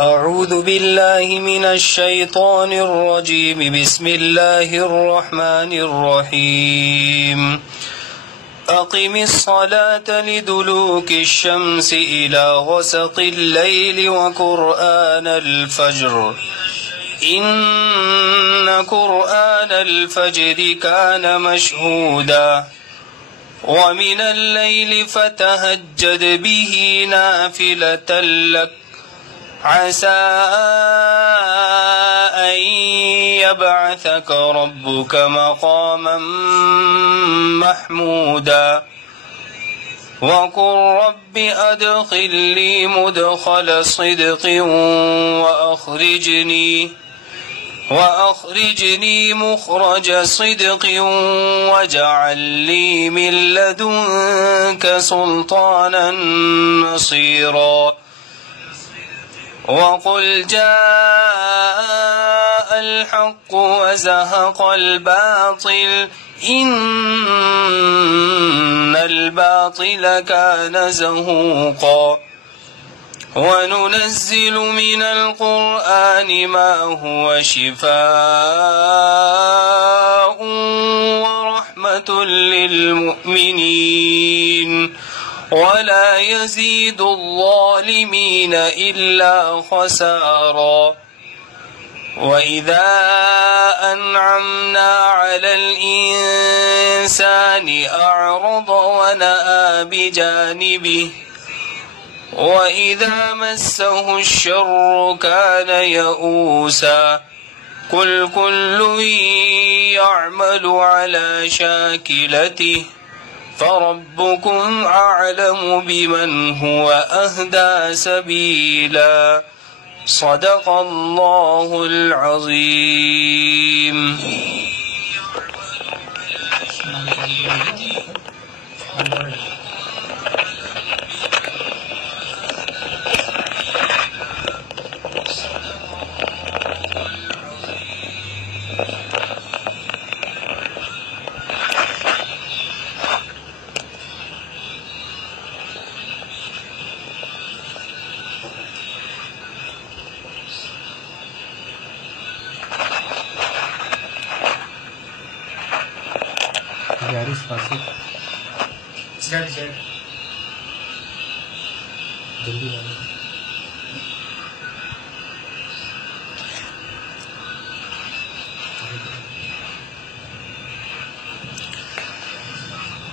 أعوذ بالله من الشيطان الرجيم. بسم الله الرحمن الرحيم. أقم الصلاة لدلوك الشمس إلى غسق الليل وقرآن الفجر إن قرآن الفجر كان مشهودا ومن الليل فتهجد به نافلة لك عسى أن يبعثك ربك مقاما محمودا وقل رب أدخلني مدخل صدق وأخرجني مخرج صدق واجعل لي من لدنك سلطانا نصيرا وقل جاء الحق وزهق الباطل إن الباطل كان زهوقا وننزل من القرآن ما هو شفاء ورحمة للمؤمنين ولا يزيد الظالمين إلا خسارا وإذا أنعمنا على الإنسان أعرض ونأى بجانبه وإذا مسه الشر كان يئوسا قل كل يعمل على شاكلته فربكم أعلم بمن هو أهدى سبيلا صدق الله العظيم.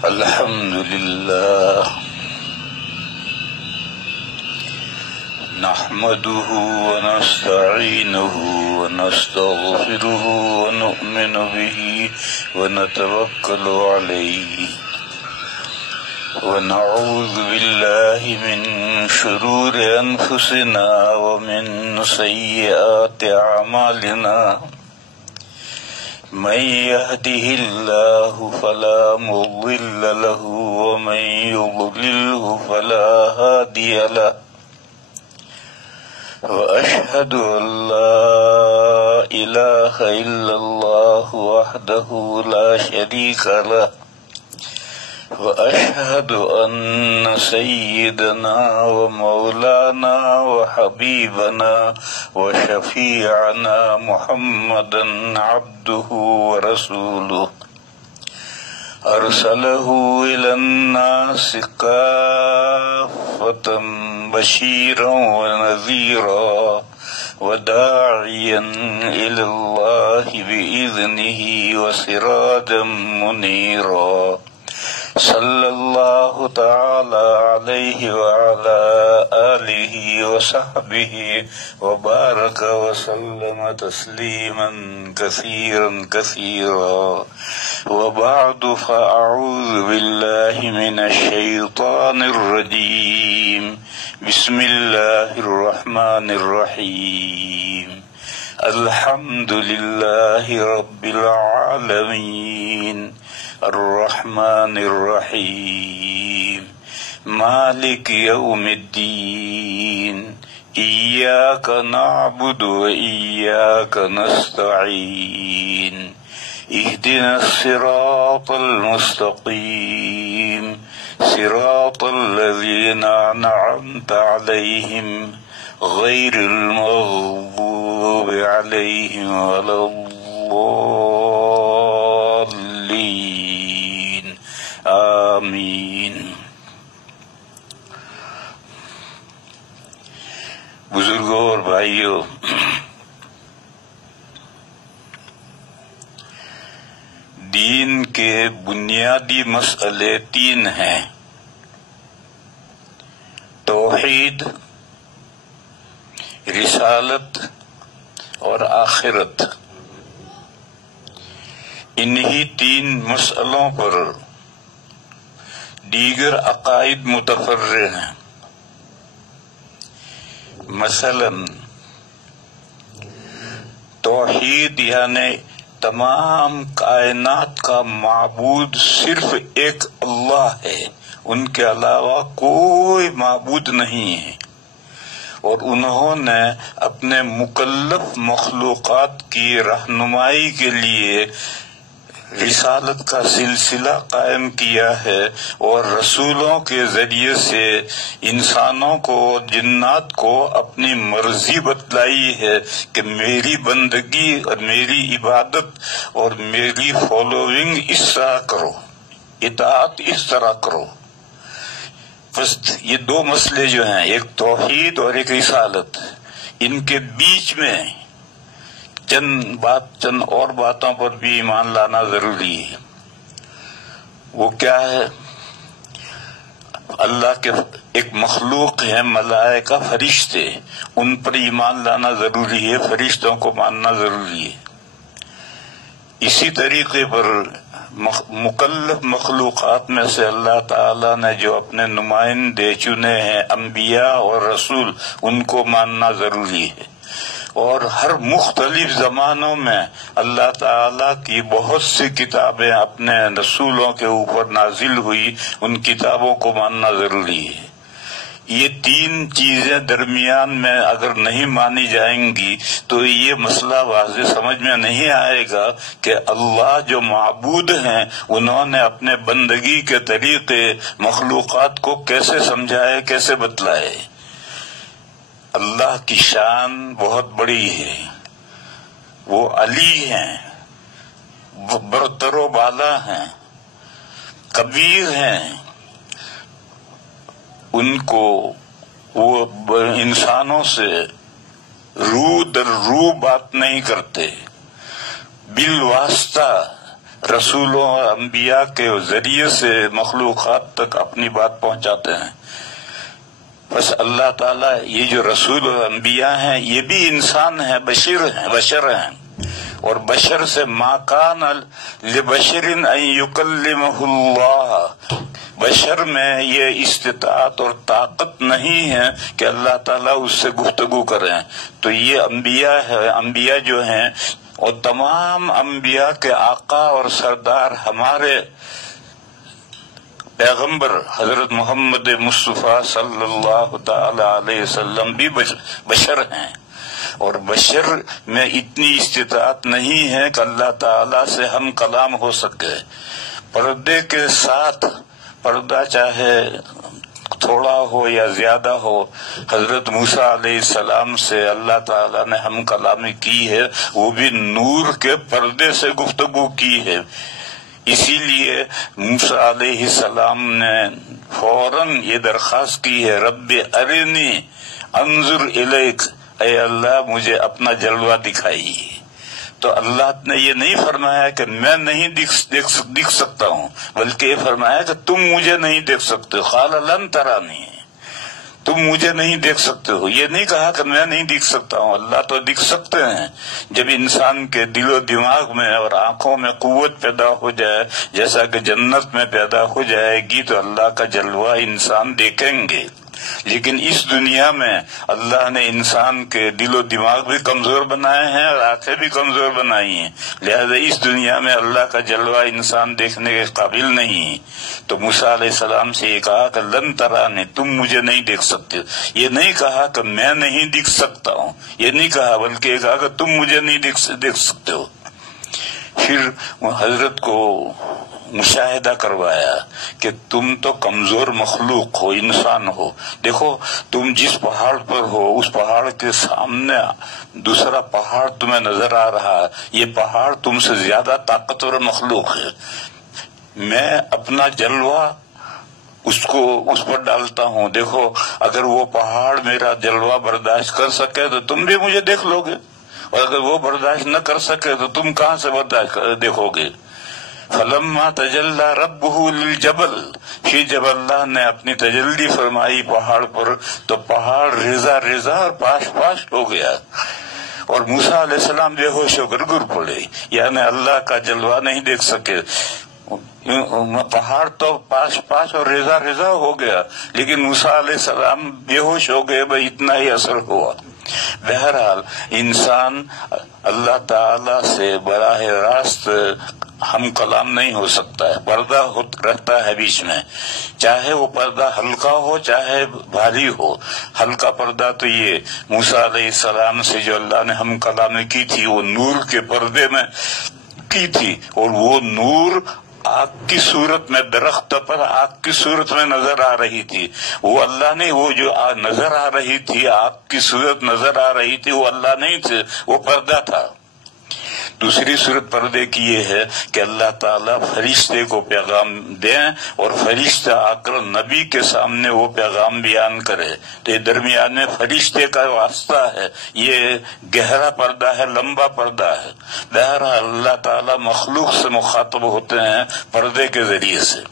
الحمد لله نحمده ونستعينه ونستغفره ونؤمن به ونتوكل عليه ونعوذ بالله من شرور أنفسنا ومن سيئات أعمالنا من يهده الله فلا مضل له ومن يضلله فلا هادي له وأشهد أن لا إله إلا الله وحده لا شريك له وأشهد أن سيدنا ومولانا وحبيبنا وشفيعنا محمدا عبده ورسوله أرسله إلى الناس كافة بشيرا ونذيرا وداعيا إلى الله بإذنه وسراجا منيرا صلى الله تعالى عليه وعلى آله وصحبه وبارك وسلم تسليما كثيرا كثيرا وبعد فأعوذ بالله من الشيطان الرجيم بسم الله الرحمن الرحيم الحمد لله رب العالمين الرحمن الرحيم مالك يوم الدين إياك نعبد وإياك نستعين اهدنا الصراط المستقيم صراط الذين أنعمت عليهم غير المغضوب عليهم ولا الضالين آمین۔ بزرگوں اور بھائیوں، دین کے بنیادی مسئلے 3 ہیں: توحید، رسالت اور آخرت۔ انہی 3 مسئلوں پر دیگر عقائد متفرع ہیں۔ مثلا توحید یعنی تمام کائنات کا معبود صرف ایک اللہ ہے، ان کے علاوہ کوئی معبود نہیں ہے، اور انہوں نے اپنے مکلف مخلوقات کی رہنمائی کے لیے رسالت کا سلسلہ قائم کیا ہے، اور رسولوں کے ذریعے سے انسانوں کو، جنات کو اپنی مرضی بتلائی ہے کہ میری بندگی اور میری عبادت اور میری فالوئنگ اس طرح کرو، اطاعت اس طرح کرو۔ بس یہ 2 مسئلے جو ہیں، ایک توحید اور ایک رسالت، ان کے بیچ میں چند اور باتوں پر بھی ایمان لانا ضروری ہے۔ وہ کیا ہے؟ اللہ کے ایک مخلوق ہے ملائکہ، فرشتے، ان پر ایمان لانا ضروری ہے، فرشتوں کو ماننا ضروری ہے۔ اسی طریقے پر مکلف مخلوقات میں سے اللہ تعالیٰ نے جو اپنے نمائندے چنے ہیں، انبیاء اور رسول، ان کو ماننا ضروری ہے۔ اور ہر مختلف زمانوں میں اللہ تعالیٰ کی بہت سی کتابیں اپنے رسولوں کے اوپر نازل ہوئی، ان کتابوں کو ماننا ضروری ہے۔ یہ 3 چیزیں درمیان میں اگر نہیں مانی جائیں گی تو یہ مسئلہ واضح سمجھ میں نہیں آئے گا کہ اللہ جو معبود ہیں انہوں نے اپنے بندگی کے طریقے مخلوقات کو کیسے سمجھائے، کیسے بتلائے۔ اللہ کی شان بہت بڑی ہے، وہ علی ہیں، برتر و بالا ہیں، کبیر ہیں، ان کو وہ انسانوں سے رو در رو بات نہیں کرتے، بالواسطہ رسولوں اور انبیاء کے ذریعے سے مخلوقات تک اپنی بات پہنچاتے ہیں۔ بس اللہ تعالیٰ یہ جو رسول و انبیاء ہیں یہ بھی انسان ہیں، بشر ہیں، اور بشر سے ما کان لبشر ان یکلمہ اللہ، بشر میں یہ استطاعت اور طاقت نہیں ہے کہ اللہ تعالیٰ اس سے گفتگو کریں۔ تو یہ انبیاء ہے، انبیاء جو ہیں، اور تمام انبیاء کے آقا اور سردار ہمارے پیغمبر حضرت محمد مصطفیٰ صلی اللہ تعالی علیہ وسلم بھی بشر ہیں، اور بشر میں اتنی استطاعت نہیں ہے کہ اللہ تعالی سے ہم کلام ہو سکے۔ پردے کے ساتھ، پردہ چاہے تھوڑا ہو یا زیادہ ہو، حضرت موسیٰ علیہ السلام سے اللہ تعالیٰ نے ہم کلامی کی ہے، وہ بھی نور کے پردے سے گفتگو کی ہے۔ اسی لیے موسیٰ علیہ السلام نے فوراً یہ درخواست کی ہے، رب ارنی انظر الیک، اے اللہ مجھے اپنا جلوہ دکھائیے۔ تو اللہ نے یہ نہیں فرمایا کہ میں نہیں دیکھ سکتا ہوں، بلکہ یہ فرمایا کہ تم مجھے نہیں دیکھ سکتے، قال لن ترانی، تم مجھے نہیں دیکھ سکتے ہو۔ یہ نہیں کہا کہ میں نہیں دیکھ سکتا ہوں، اللہ تو دیکھ سکتے ہیں۔ جب انسان کے دل و دماغ میں اور آنکھوں میں قوت پیدا ہو جائے، جیسا کہ جنت میں پیدا ہو جائے گی، تو اللہ کا جلوہ انسان دیکھیں گے۔ لیکن اس دنیا میں اللہ نے انسان کے دل و دماغ بھی کمزور بنائے ہیں اور آنکھیں بھی کمزور بنائی ہیں، لہذا اس دنیا میں اللہ کا جلوہ انسان دیکھنے کے قابل نہیں۔ تو موسیٰ علیہ السلام سے یہ کہا کہ لن ترانی، تم مجھے نہیں دیکھ سکتے۔ یہ نہیں کہا کہ میں نہیں دیکھ سکتا ہوں، یہ نہیں کہا، بلکہ یہ کہا کہ تم مجھے نہیں دیکھ سکتے ہو۔ پھر حضرت کو مشاہدہ کروایا کہ تم تو کمزور مخلوق ہو، انسان ہو، دیکھو تم جس پہاڑ پر ہو اس پہاڑ کے سامنے دوسرا پہاڑ تمہیں نظر آ رہا ہے، یہ پہاڑ تم سے زیادہ طاقتور مخلوق ہے، میں اپنا جلوہ اس پر ڈالتا ہوں، دیکھو اگر وہ پہاڑ میرا جلوہ برداشت کر سکے تو تم بھی مجھے دیکھ لو گے، اور اگر وہ برداشت نہ کر سکے تو تم کہاں سے برداشت دیکھو گے۔ فلما تجلی ربہ للجبل، پھر جب اللہ نے اپنی تجلی فرمائی پہاڑ پر تو پہاڑ ریزہ ریزہ اور پاش پاش ہو گیا، اور موسیٰ علیہ السلام بے ہوش ہو کر گر پڑے، یعنی اللہ کا جلوہ نہیں دیکھ سکے۔ پہاڑ تو پاش پاش اور ریزہ ریزہ ہو گیا، لیکن موسیٰ علیہ السلام بے ہوش ہو گئے، بھائی اتنا ہی اثر ہوا۔ بہرحال انسان اللہ تعالی سے براہ راست ہم کلام نہیں ہو سکتا ہے، پردہ رہتا ہے بیچ میں، چاہے وہ پردہ ہلکا ہو چاہے بھاری ہو۔ ہلکا پردہ تو یہ موسیٰ علیہ السلام سے جو اللہ نے ہم کلامی کی تھی وہ نور کے پردے میں کی تھی، اور وہ نور آگ کی صورت میں، درخت پر آگ کی صورت میں نظر آ رہی تھی، وہ اللہ نہیں، وہ جو نظر آ رہی تھی آگ کی صورت نظر آ رہی تھی وہ اللہ نہیں تھے، وہ پردہ تھا۔ دوسری صورت پردے کی یہ ہے کہ اللہ تعالیٰ فرشتے کو پیغام دیں اور فرشتہ آ کر نبی کے سامنے وہ پیغام بیان کرے، تو یہ درمیان میں فرشتے کا واسطہ ہے، یہ گہرا پردہ ہے، لمبا پردہ ہے۔ بہرحال اللہ تعالیٰ مخلوق سے مخاطب ہوتے ہیں پردے کے ذریعے سے۔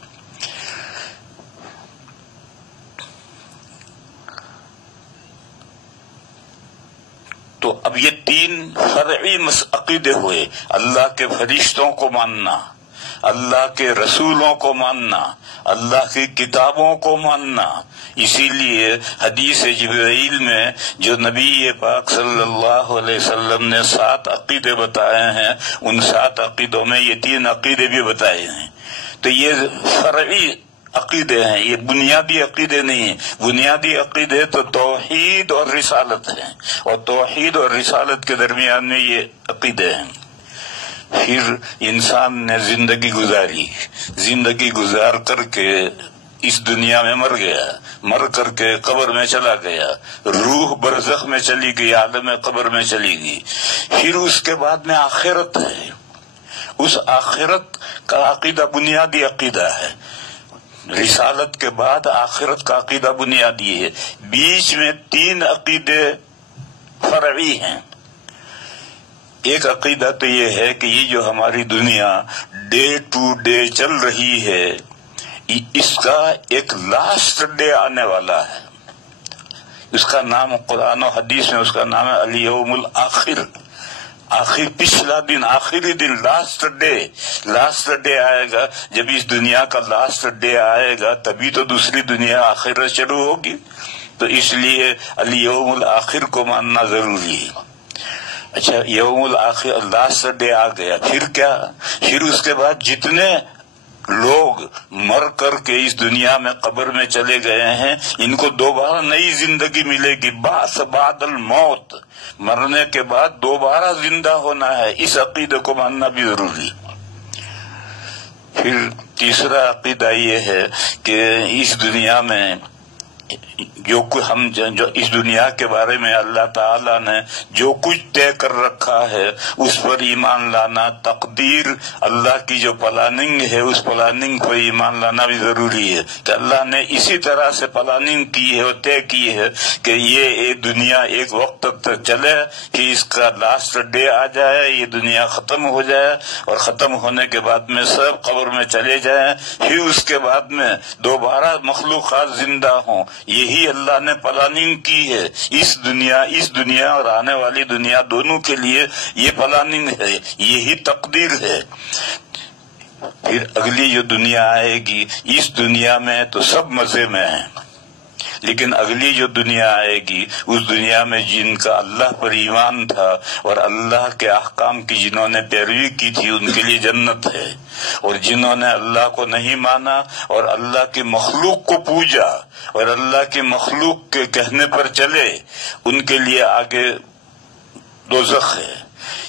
تو اب یہ تین فرعی عقیدے ہوئے، اللہ کے فرشتوں کو ماننا، اللہ کے رسولوں کو ماننا، اللہ کی کتابوں کو ماننا۔ اسی لیے حدیث جبرائیل میں جو نبی پاک صلی اللہ علیہ وسلم نے 7 عقیدے بتائے ہیں، ان 7 عقیدوں میں یہ 3 عقیدے بھی بتائے ہیں۔ تو یہ فرعی عقیدے ہیں، یہ بنیادی عقیدے نہیں ہیں۔ بنیادی عقیدے تو توحید اور رسالت ہیں، اور توحید اور رسالت کے درمیان میں یہ عقیدے ہیں۔ پھر انسان نے زندگی گزاری، زندگی گزار کر کے اس دنیا میں مر گیا، مر کر کے قبر میں چلا گیا، روح برزخ میں چلی گئی، عالم قبر میں چلی گئی۔ پھر اس کے بعد میں آخرت ہے، اس آخرت کا عقیدہ بنیادی عقیدہ ہے۔ رسالت کے بعد آخرت کا عقیدہ بنیادی ہے، بیچ میں 3 عقیدے فرعی ہیں۔ ایک عقیدہ تو یہ ہے کہ یہ جو ہماری دنیا ڈے ٹو ڈے چل رہی ہے، اس کا ایک لاسٹ ڈے آنے والا ہے، اس کا نام قرآن و حدیث میں اس کا نام ہے الیوم الآخر، آخر پچھلا دن، آخری دن، لاسٹ ڈے آئے گا۔ جب اس دنیا کا لاسٹ ڈے آئے گا تبھی تو دوسری دنیا آخرت شروع ہوگی، تو اس لیے الیوم الآخر کو ماننا ضروری ہے۔ اچھا، یوم الآخر لاسٹ ڈے آ گیا، پھر کیا؟ پھر اس کے بعد جتنے لوگ مر کر کے اس دنیا میں قبر میں چلے گئے ہیں، ان کو دوبارہ نئی زندگی ملے گی، بعث بعد الموت، مرنے کے بعد دوبارہ زندہ ہونا ہے، اس عقیدے کو ماننا بھی ضروری۔ پھر تیسرا عقیدہ یہ ہے کہ اس دنیا میں جو اس دنیا کے بارے میں اللہ تعالیٰ نے جو کچھ طے کر رکھا ہے اس پر ایمان لانا، تقدیر اللہ کی جو پلاننگ ہے اس پلاننگ پر ایمان لانا بھی ضروری ہے، کہ اللہ نے اسی طرح سے پلاننگ کی ہے اور طے کی ہے کہ یہ دنیا ایک وقت تک چلے، کہ اس کا لاسٹ ڈے آ جائے، یہ دنیا ختم ہو جائے، اور ختم ہونے کے بعد میں سب قبر میں چلے جائیں، پھر اس کے بعد میں دوبارہ مخلوقات زندہ ہوں۔ یہی اللہ نے پلاننگ کی ہے، اس دنیا اور آنے والی دنیا دونوں کے لیے یہ پلاننگ ہے، یہی تقدیر ہے۔ پھر اگلی جو دنیا آئے گی، اس دنیا میں تو سب مزے میں ہیں، لیکن اگلی جو دنیا آئے گی اس دنیا میں جن کا اللہ پر ایمان تھا اور اللہ کے احکام کی جنہوں نے پیروی کی تھی ان کے لیے جنت ہے، اور جنہوں نے اللہ کو نہیں مانا اور اللہ کی مخلوق کو پوجا اور اللہ کی مخلوق کے کہنے پر چلے ان کے لیے آگے دوزخ ہے۔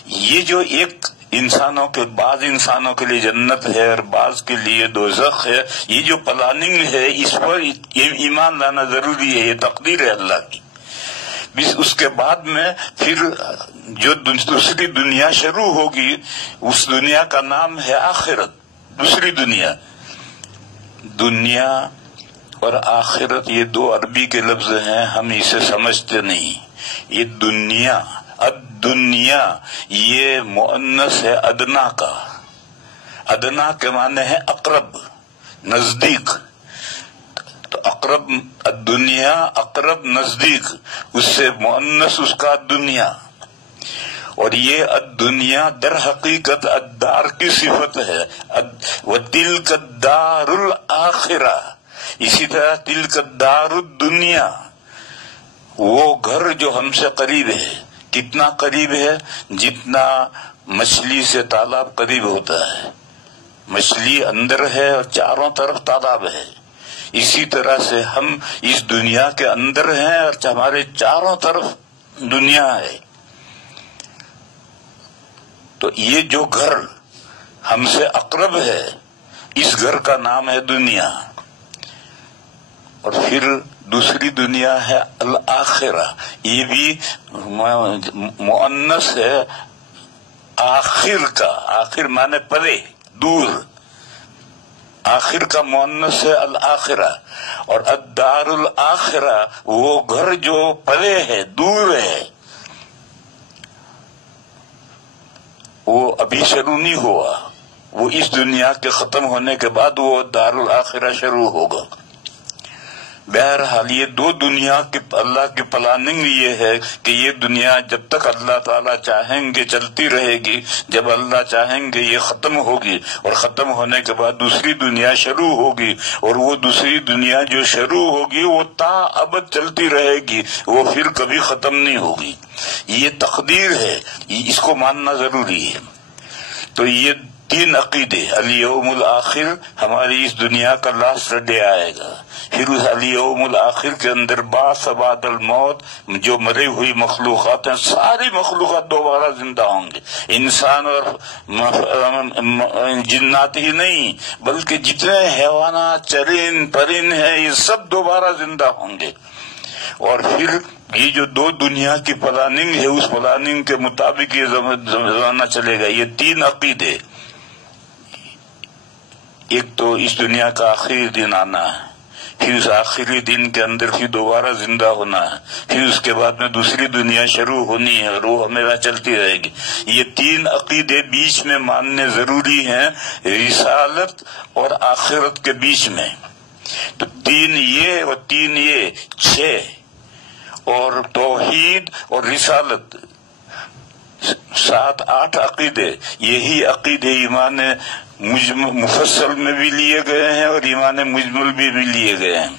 یہ جو ایک انسانوں کے بعض انسانوں کے لیے جنت ہے اور بعض کے لیے دوزخ ہے، یہ جو پلاننگ ہے اس پر ایمان لانا ضروری ہے، یہ تقدیر ہے اللہ کی۔ اس کے بعد میں پھر جو دوسری دنیا شروع ہوگی، اس دنیا کا نام ہے آخرت، دوسری دنیا۔ دنیا اور آخرت یہ دو عربی کے لفظ ہیں، ہم اسے سمجھتے نہیں۔ یہ دنیا، الدنیا، یہ مؤنث ہے ادنا کا، ادنا کے معنی ہے اقرب، نزدیک، تو اقرب الدنیا، اقرب نزدیک، اس سے مؤنث اس کا دنیا۔ اور یہ الدنیا در حقیقت الدار کی صفت ہے، وَتِلْكَ الدَّارُ الْآخِرَةُ، اسی طرح تِلْكَ الدَّارُ الدُّنْيَا، وہ گھر جو ہم سے قریب ہے۔ کتنا قریب ہے؟ جتنا مچھلی سے تالاب قریب ہوتا ہے، مچھلی اندر ہے اور چاروں طرف تالاب ہے، اسی طرح سے ہم اس دنیا کے اندر ہیں اور ہمارے چاروں طرف دنیا ہے۔ تو یہ جو گھر ہم سے اقرب ہے، اس گھر کا نام ہے دنیا۔ اور پھر دوسری دنیا ہے الآخرہ، یہ بھی مؤنث ہے آخر کا، آخر مانے پرے، دور، آخر کا مؤنث ہے الآخرہ۔ اور الدار الآخرہ وہ گھر جو پرے ہے، دور ہے، وہ ابھی شروع نہیں ہوا، وہ اس دنیا کے ختم ہونے کے بعد وہ دار الآخرہ شروع ہوگا۔ بہرحال یہ دو دنیا کی اللہ کی پلاننگ یہ ہے کہ یہ دنیا جب تک اللہ تعالیٰ چاہیں گے چلتی رہے گی، جب اللہ چاہیں گے یہ ختم ہوگی، اور ختم ہونے کے بعد دوسری دنیا شروع ہوگی، اور وہ دوسری دنیا جو شروع ہوگی وہ تا ابد چلتی رہے گی، وہ پھر کبھی ختم نہیں ہوگی۔ یہ تقدیر ہے، اس کو ماننا ضروری ہے۔ تو یہ تین عقیدے، الیوم الآخر، ہماری اس دنیا کا لاسٹ ڈے آئے گا، پھر اس الیوم الآخر کے اندر بعث بعد الموت، جو مرے ہوئی مخلوقات ہیں ساری مخلوقات دوبارہ زندہ ہوں گے، انسان اور جنات ہی نہیں بلکہ جتنے حیوانات، چرند پرند ہیں، یہ سب دوبارہ زندہ ہوں گے۔ اور پھر یہ جو دو دنیا کی پلاننگ ہے، اس پلاننگ کے مطابق یہ زمانہ چلے گا۔ یہ تین عقیدے، ایک تو اس دنیا کا آخری دن آنا ہے، پھر اس آخری دن کے اندر پھر دوبارہ زندہ ہونا ہے، پھر اس کے بعد میں دوسری دنیا شروع ہونی ہے، روح ہمیشہ چلتی رہے گی۔ یہ تین عقیدے بیچ میں ماننے ضروری ہیں، رسالت اور آخرت کے بیچ میں۔ تو تین یہ اور تین یہ، 6، اور توحید اور رسالت 7 8 عقیدے، یہی عقیدے ایمان مفصل میں بھی لیے گئے ہیں اور ایمان مجمل بھی لیے گئے ہیں۔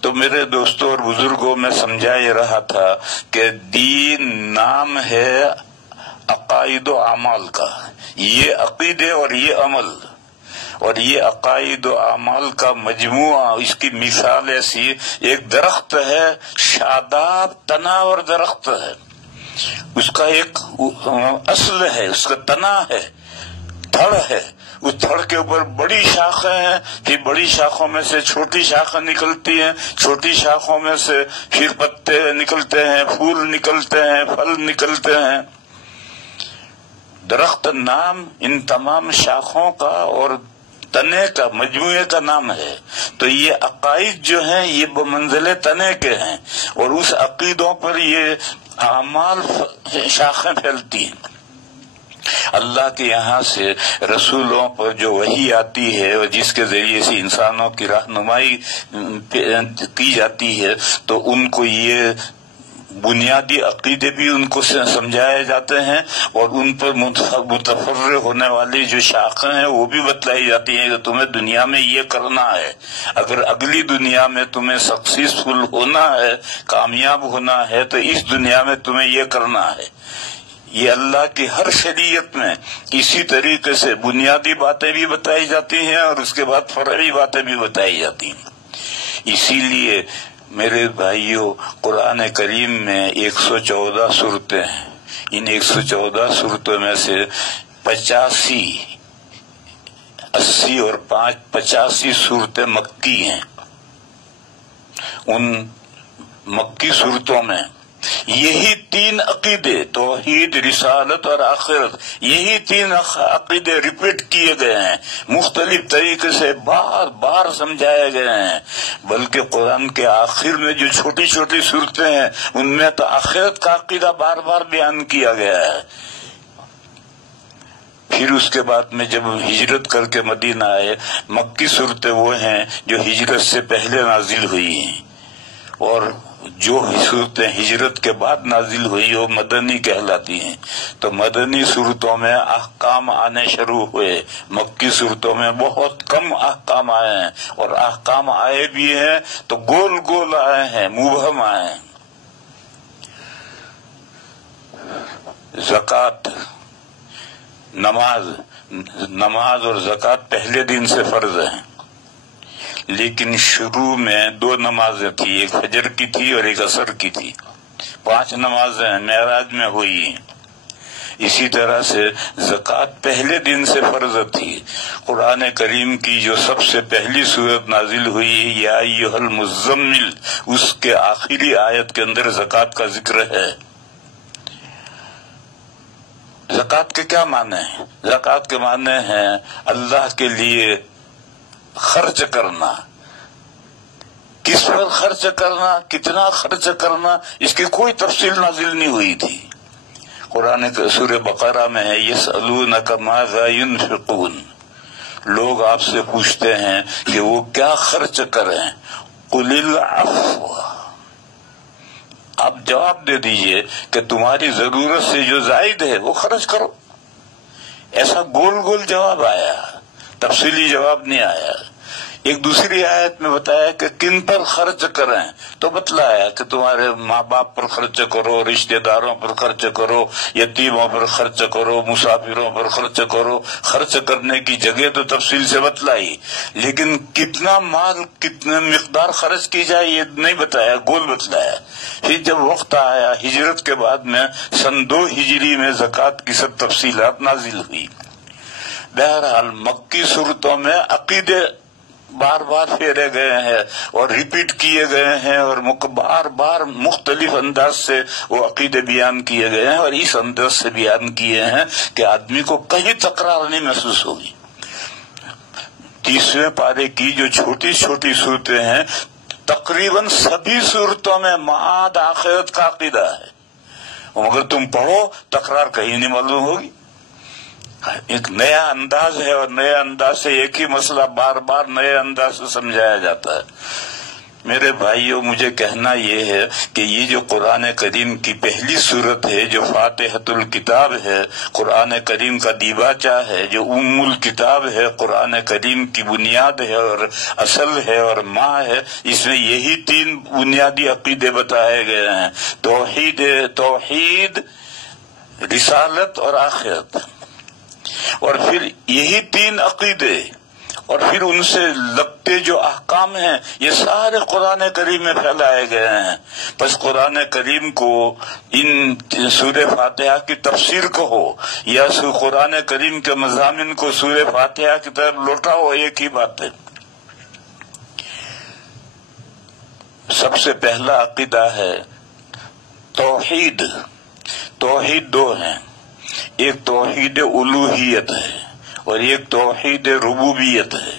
تو میرے دوستوں اور بزرگوں، میں سمجھا یہ رہا تھا کہ دین نام ہے عقائد و اعمال کا، یہ عقیدے اور یہ عمل، اور یہ عقائد و اعمال کا مجموعہ، اس کی مثال ایسی، ایک درخت ہے، شاداب تناور درخت ہے، اس کا ایک اصل ہے، اس کا تنا ہے، تھڑ ہے، اس تھڑ کے اوپر بڑی شاخیں ہیں، پھر بڑی شاخوں میں سے چھوٹی شاخیں نکلتی ہیں، چھوٹی شاخوں میں سے پھر پتے نکلتے ہیں، پھول نکلتے ہیں، پھل نکلتے ہیں۔ درخت نام ان تمام شاخوں کا اور تنے کا مجموعے کا نام ہے۔ تو یہ عقائد جو ہیں یہ بمنزل تنے کے ہیں، اور اس عقیدوں پر یہ اعمال شاخیں پھیلتی ہیں۔ اللہ کے یہاں سے رسولوں پر جو وحی آتی ہے اور جس کے ذریعے سے انسانوں کی رہنمائی کی جاتی ہے، تو ان کو یہ بنیادی عقیدے بھی ان کو سمجھائے جاتے ہیں، اور ان پر متفرع ہونے والی جو شاخیں ہیں وہ بھی بتلائی جاتی ہیں کہ تمہیں دنیا میں یہ کرنا ہے، اگر اگلی دنیا میں تمہیں سکسیسفل ہونا ہے، کامیاب ہونا ہے، تو اس دنیا میں تمہیں یہ کرنا ہے۔ یہ اللہ کی ہر شریعت میں اسی طریقے سے بنیادی باتیں بھی بتائی جاتی ہیں اور اس کے بعد فرعی باتیں بھی بتائی جاتی ہیں۔ اسی لیے میرے بھائیوں، قرآن کریم میں 114 سورتیں ہیں، ان 114 صورتوں میں سے 80 اور 85 صورتیں مکی ہیں۔ ان مکی صورتوں میں یہی 3 عقیدے، توحید، رسالت اور آخرت، یہی 3 عقیدے ریپیٹ کیے گئے ہیں، مختلف طریقے سے بار بار سمجھائے گئے ہیں۔ بلکہ قرآن کے آخر میں جو چھوٹی چھوٹی صورتیں ہیں ان میں تو آخرت کا عقیدہ بار بار بیان کیا گیا ہے۔ پھر اس کے بعد میں جب ہجرت کر کے مدینہ آئے، مکی صورتیں وہ ہیں جو ہجرت سے پہلے نازل ہوئی ہیں، اور جو صورتیں ہجرت کے بعد نازل ہوئی وہ مدنی کہلاتی ہیں۔ تو مدنی صورتوں میں احکام آنے شروع ہوئے، مکی صورتوں میں بہت کم احکام آئے ہیں، اور احکام آئے بھی ہیں تو گول گول آئے ہیں، مبہم آئے ہیں۔ زکوٰۃ، نماز اور زکوٰۃ پہلے دن سے فرض ہیں، لیکن شروع میں 2 نمازیں تھی، ایک فجر کی تھی اور ایک عصر کی تھی۔ 5 نمازیں معراج میں ہوئی ہیں۔ اسی طرح سے زکوٰۃ پہلے دن سے فرض تھی۔ قرآن کریم کی جو سب سے پہلی سورت نازل ہوئی یا ایھا المزمل، اس کے آخری آیت کے اندر زکوٰۃ کا ذکر ہے۔ زکوٰۃ کے کیا معنی ہیں؟ زکوٰۃ کے معنی ہیں اللہ کے لیے خرچ کرنا۔ کس پر خرچ کرنا، کتنا خرچ کرنا، اس کی کوئی تفصیل نازل نہیں ہوئی تھی۔ قرآن سورہ بقرہ میں ہے یسألونک ماذا ينفقون، لوگ آپ سے پوچھتے ہیں کہ وہ کیا خرچ کریں، قل العفو، آپ جواب دے دیجئے کہ تمہاری ضرورت سے جو زائد ہے وہ خرچ کرو۔ ایسا گول گول جواب آیا، تفصیلی جواب نہیں آیا۔ ایک دوسری آیت میں بتایا کہ کن پر خرچ کریں، تو بتلایا کہ تمہارے ماں باپ پر خرچ کرو، رشتہ داروں پر خرچ کرو، یتیموں پر خرچ کرو، مسافروں پر خرچ کرو۔ خرچ کرنے کی جگہ تو تفصیل سے بتلائی، لیکن کتنا مال، کتنے مقدار خرچ کی جائے یہ نہیں بتایا، گول بتلایا۔ پھر جب وقت آیا ہجرت کے بعد میں سن 2 ہجری میں زکوٰۃ کی سب تفصیلات نازل ہوئی۔ بہرحال مکی صورتوں میں عقیدے بار بار پھیرے گئے ہیں اور ریپیٹ کیے گئے ہیں، اور بار بار مختلف انداز سے وہ عقیدے بیان کیے گئے ہیں، اور اس انداز سے بیان کیے ہیں کہ آدمی کو کہیں تکرار نہیں محسوس ہوگی۔ 30ویں پارے کی جو چھوٹی چھوٹی صورتیں ہیں، تقریباً سبھی صورتوں میں معاد آخرت کا عقیدہ ہے، مگر تم پڑھو تکرار کہیں نہیں معلوم ہوگی۔ ایک نیا انداز ہے، اور نئے انداز سے ایک ہی مسئلہ بار بار نئے انداز سے سمجھایا جاتا ہے۔ میرے بھائیوں، مجھے کہنا یہ ہے کہ یہ جو قرآن کریم کی پہلی سورت ہے، جو فاتحۃ الکتاب ہے، قرآن کریم کا دیباچہ ہے، جو ام الکتاب ہے، قرآن کریم کی بنیاد ہے اور اصل ہے اور ماں ہے، اس میں یہی 3 بنیادی عقیدے بتائے گئے ہیں، توحید، رسالت اور آخرت۔ اور پھر یہی 3 عقیدے اور پھر ان سے لگتے جو احکام ہیں یہ سارے قرآن کریم میں پھیلائے گئے ہیں۔ پس قرآن کریم کو ان سورہ فاتحہ کی تفسیر کہو یا قرآن کریم کے مضامین کو سورہ فاتحہ کی طرف لوٹاؤ، ایک ہی بات ہے۔ سب سے پہلا عقیدہ ہے توحید۔ توحید 2 ہیں، ایک توحید الوہیت ہے اور ایک توحید ربوبیت ہے۔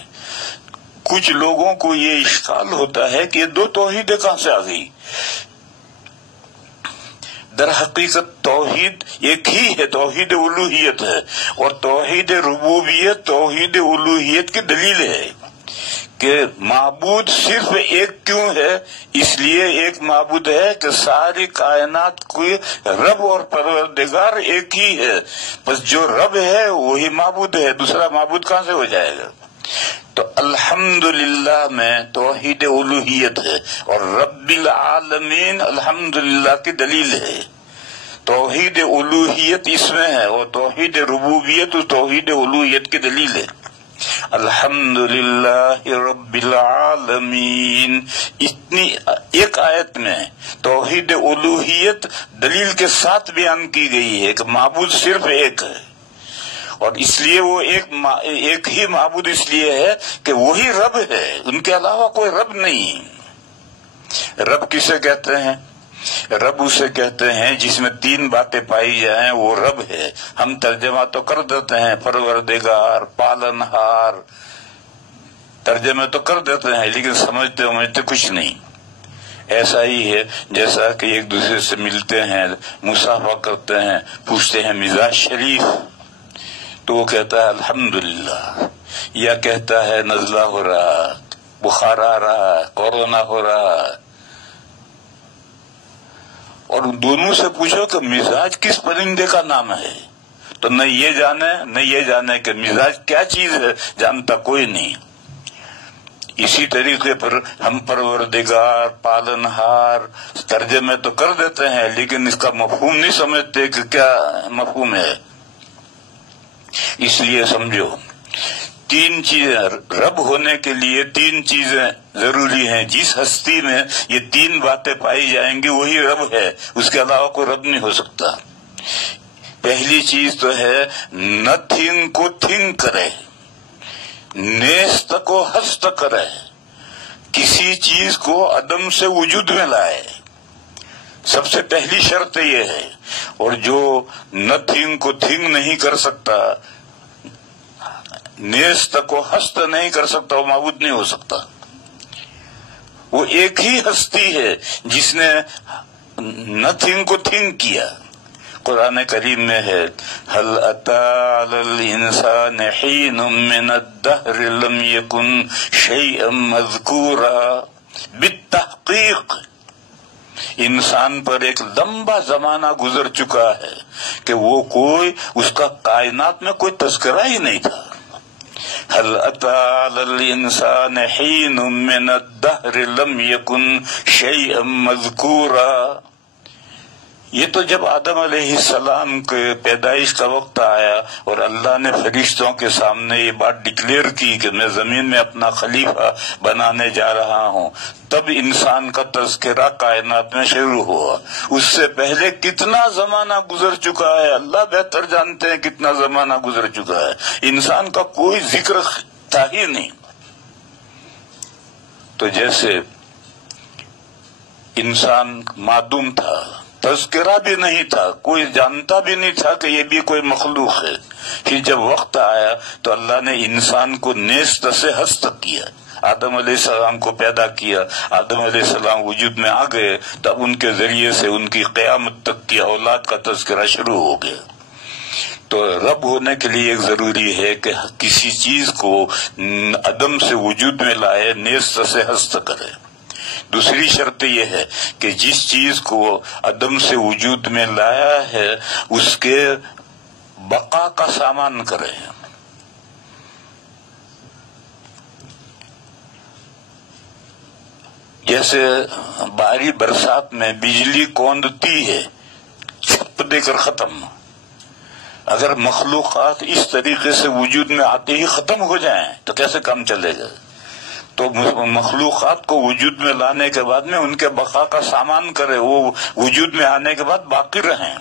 کچھ لوگوں کو یہ اشکال ہوتا ہے کہ یہ 2 توحیدیں کہاں سے آ گئی؟ در حقیقت توحید ایک ہی ہے، توحید الوہیت ہے، اور توحید ربوبیت توحید الوہیت کی دلیل ہے کہ معبود صرف ایک کیوں ہے؟ اس لیے ایک معبود ہے کہ ساری کائنات کوئی رب اور پروردگار ایک ہی ہے، بس جو رب ہے وہی معبود ہے، دوسرا معبود کہاں سے ہو جائے گا؟ تو الحمدللہ میں توحید الوہیت ہے اور رب العالمین الحمدللہ کی دلیل ہے۔ توحید الوہیت اس میں ہے اور توحید ربوبیت توحید الوہیت کی دلیل ہے۔ الحمدللہ رب العالمین. اتنی ایک آیت میں توحید الوہیت دلیل کے ساتھ بیان کی گئی ہے کہ معبود صرف ایک ہے، اور اس لیے وہ ایک ہی معبود اس لیے ہے کہ وہی رب ہے، ان کے علاوہ کوئی رب نہیں. رب کسے کہتے ہیں؟ رب اسے کہتے ہیں جس میں تین باتیں پائی جائیں، وہ رب ہے. ہم ترجمہ تو کر دیتے ہیں پروردگار، پالنہار، ترجمہ تو کر دیتے ہیں، لیکن سمجھتے کچھ نہیں. ایسا ہی ہے جیسا کہ ایک دوسرے سے ملتے ہیں، مصافحہ کرتے ہیں، پوچھتے ہیں مزاج شریف، تو وہ کہتا ہے الحمدللہ، یا کہتا ہے نزلہ ہو رہا، بخار آ رہا، کورونا ہو رہا. اور دونوں سے پوچھو کہ مزاج کس پرندے کا نام ہے، تو نہ یہ جانے کہ مزاج کیا چیز ہے، جانتا کوئی نہیں. اسی طریقے پر ہم پروردگار، پالنہار ترجمے تو کر دیتے ہیں، لیکن اس کا مفہوم نہیں سمجھتے کہ کیا مفہوم ہے. اس لیے سمجھو تین چیزیں، رب ہونے کے لیے تین چیزیں ضروری ہیں. جس ہستی میں یہ تین باتیں پائی جائیں گی وہی رب ہے، اس کے علاوہ کوئی رب نہیں ہو سکتا. پہلی چیز تو ہے نتھنگ کو تھنک کرے، نیست کو ہست کرے، کسی چیز کو عدم سے وجود میں لائے. سب سے پہلی شرط یہ ہے. اور جو نتھنگ کو تھنک نہیں کر سکتا، نیست کو ہست نہیں کر سکتا، وہ معبود نہیں ہو سکتا. وہ ایک ہی ہستی ہے جس نے نتھنگ کو تھنک کیا. قرآن کریم میں ہے هل أتى على الإنسان حين من الدهر لم يكن شيئا مذكورا. بالتحقیق انسان پر ایک لمبا زمانہ گزر چکا ہے کہ وہ اس کا کائنات میں کوئی تذکرہ ہی نہیں تھا. هل أتى على الإنسان حين من الدهر لم يكن شيئا مذكورا. یہ تو جب آدم علیہ السلام کے پیدائش کا وقت آیا اور اللہ نے فرشتوں کے سامنے یہ بات ڈکلیئر کی کہ میں زمین میں اپنا خلیفہ بنانے جا رہا ہوں، تب انسان کا تذکرہ کائنات میں شروع ہوا. اس سے پہلے کتنا زمانہ گزر چکا ہے، اللہ بہتر جانتے ہیں کتنا زمانہ گزر چکا ہے. انسان کا کوئی ذکر تھا ہی نہیں. تو جیسے انسان معدوم تھا، تذکرہ بھی نہیں تھا، کوئی جانتا بھی نہیں تھا کہ یہ بھی کوئی مخلوق ہے. پھر جب وقت آیا تو اللہ نے انسان کو نیست سے ہست کیا، آدم علیہ السلام کو پیدا کیا. آدم علیہ السلام وجود میں آ گئے، تب ان کے ذریعے سے ان کی قیامت تک کی اولاد کا تذکرہ شروع ہو گیا. تو رب ہونے کے لیے ایک ضروری ہے کہ کسی چیز کو عدم سے وجود میں لائے، نیست سے ہست کرے. دوسری شرط یہ ہے کہ جس چیز کو عدم سے وجود میں لایا ہے اس کے بقا کا سامان کرے. جیسے بھاری برسات میں بجلی کوندتی ہے، چھپ دے کر ختم. اگر مخلوقات اس طریقے سے وجود میں آتے ہی ختم ہو جائیں تو کیسے کام چلے گا؟ تو مخلوقات کو وجود میں لانے کے بعد میں ان کے بقا کا سامان کرے، وہ وجود میں آنے کے بعد باقی رہیں.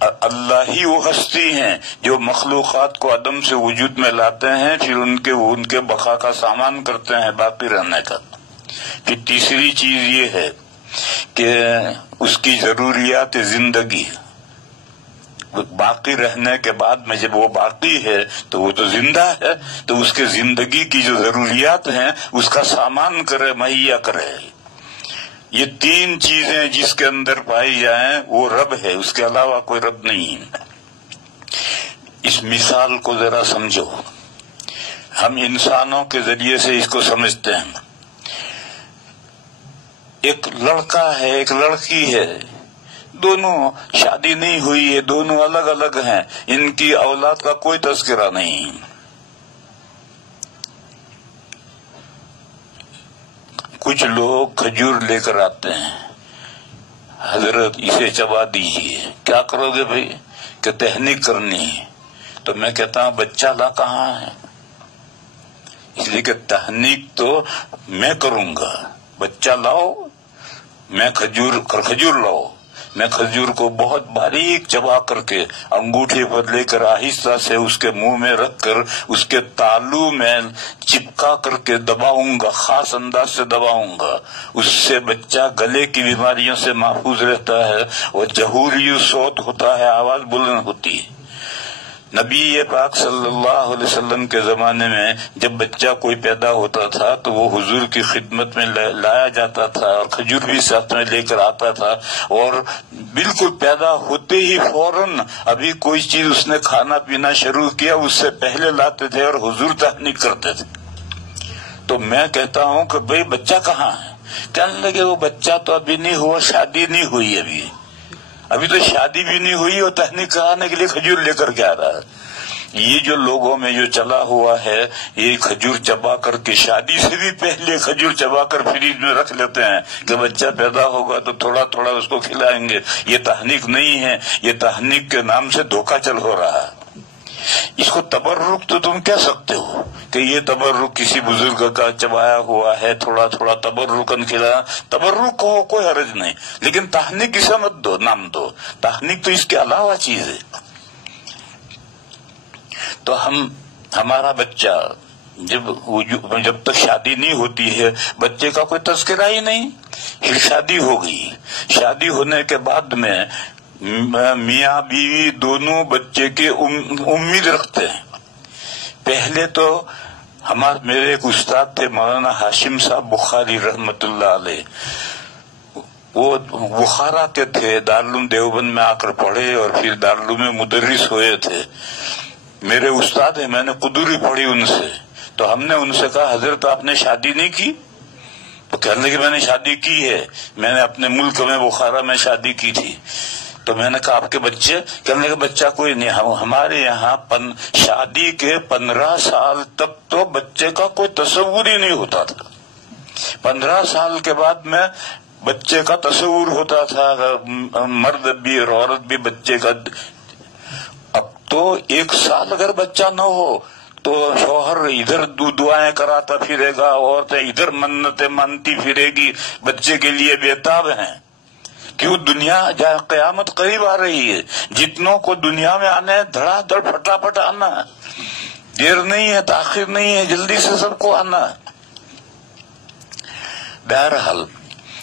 اللہ ہی وہ ہستی ہیں جو مخلوقات کو عدم سے وجود میں لاتے ہیں، پھر ان کے بقا کا سامان کرتے ہیں، باقی رہنے کا. پھر تیسری چیز یہ ہے کہ اس کی ضروریات زندگی باقی رہنے کے بعد میں، جب وہ باقی ہے تو وہ تو زندہ ہے، تو اس کے زندگی کی جو ضروریات ہیں اس کا سامان کرے، مہیا کرے. یہ تین چیزیں جس کے اندر پائی جائیں وہ رب ہے، اس کے علاوہ کوئی رب نہیں. اس مثال کو ذرا سمجھو. ہم انسانوں کے ذریعے سے اس کو سمجھتے ہیں. ایک لڑکا ہے، ایک لڑکی ہے، دونوں شادی نہیں ہوئی ہے، دونوں الگ الگ ہیں، ان کی اولاد کا کوئی تذکرہ نہیں. کچھ لوگ کھجور لے کر آتے ہیں، حضرت اسے چبا دیجئے. کیا کرو گے بھائی؟ کہ تہنیک کرنی ہے. تو میں کہتا ہوں بچہ لا کہاں ہے، اس لیے کہ تحنیک تو میں کروں گا، بچہ لاؤ، میں کھجور لاؤ، میں کھجور کو بہت باریک چبا کر کے انگوٹھے پر لے کر آہستہ سے اس کے منہ میں رکھ کر اس کے تالو میں چپکا کر کے دباؤں گا، خاص انداز سے دباؤں گا، اس سے بچہ گلے کی بیماریوں سے محفوظ رہتا ہے اور جہوری صوت ہوتا ہے، آواز بلند ہوتی ہے۔ نبی پاک صلی اللہ علیہ وسلم کے زمانے میں جب بچہ کوئی پیدا ہوتا تھا تو وہ حضور کی خدمت میں لایا جاتا تھا اور کھجور بھی ساتھ میں لے کر آتا تھا، اور بالکل پیدا ہوتے ہی فوراً ابھی کوئی چیز اس نے کھانا پینا شروع کیا اس سے پہلے لاتے تھے اور حضور تحنیک کرتے تھے۔ تو میں کہتا ہوں کہ بھئی بچہ کہاں ہے؟ کہنے لگے وہ بچہ تو ابھی نہیں ہوا، شادی نہیں ہوئی، ابھی تو شادی بھی نہیں ہوئی اور تحنیک کرانے کے لیے کھجور لے کر کے آ رہا ہے۔ یہ جو لوگوں میں جو چلا ہوا ہے، یہ کھجور چبا کر کے شادی سے بھی پہلے کھجور چبا کر فریج میں رکھ لیتے ہیں کہ بچہ پیدا ہوگا تو تھوڑا تھوڑا اس کو کھلائیں گے، یہ تحنیک نہیں ہے، یہ تحنیک کے نام سے دھوکہ چل ہو رہا ہے۔ اس کو تبرک تو تم کہہ سکتے ہو کہ یہ تبرک کسی بزرگ کا چبایا ہوا ہے، تھوڑا تھوڑا تبرکن کھلایا، تبرک کو کوئی حرج نہیں، لیکن تحنیک اسے مت دو، نام دو، تحنیک تو اس کے علاوہ چیز ہے۔ تو ہمارا بچہ جب تک شادی نہیں ہوتی ہے بچے کا کوئی تذکرہ ہی نہیں، پھر شادی ہو گئی، شادی ہونے کے بعد میں میاں بیوی دونوں بچے کی امید رکھتے ہیں۔ پہلے تو میرے ایک استاد تھے مولانا ہاشم صاحب بخاری رحمت اللہ علیہ، وہ بخارا کے تھے، دارالعلوم دیوبند میں آ کر پڑھے اور پھر دارالعلوم میں مدرس ہوئے تھے، میرے استاد ہیں، میں نے قدوری پڑھی ان سے۔ تو ہم نے ان سے کہا حضرت آپ نے شادی نہیں کی؟ تو کہنے لگے میں نے شادی کی ہے، میں نے اپنے ملک میں بخارا میں شادی کی تھی۔ تو میں نے کہا آپ کے بچے؟ کہنے لگے بچہ کوئی نہیں، ہمارے یہاں شادی کے 15 سال تک تو بچے کا کوئی تصور ہی نہیں ہوتا تھا، 15 سال کے بعد میں بچے کا تصور ہوتا تھا، مرد بھی اور عورت بھی بچے کا۔ اب تو 1 سال اگر بچہ نہ ہو تو شوہر ادھر دعائیں کراتا پھرے گا، عورتیں ادھر منتیں مانتی پھرے گی، بچے کے لیے بےتاب ہیں۔ کیوں؟ دنیا قیامت قریب آ رہی ہے، جتنوں کو دنیا میں آنا ہے دھڑا دھڑ پھٹافٹ آنا ہے، دیر نہیں ہے، تاخیر نہیں ہے، جلدی سے سب کو آنا ہے۔ بہرحال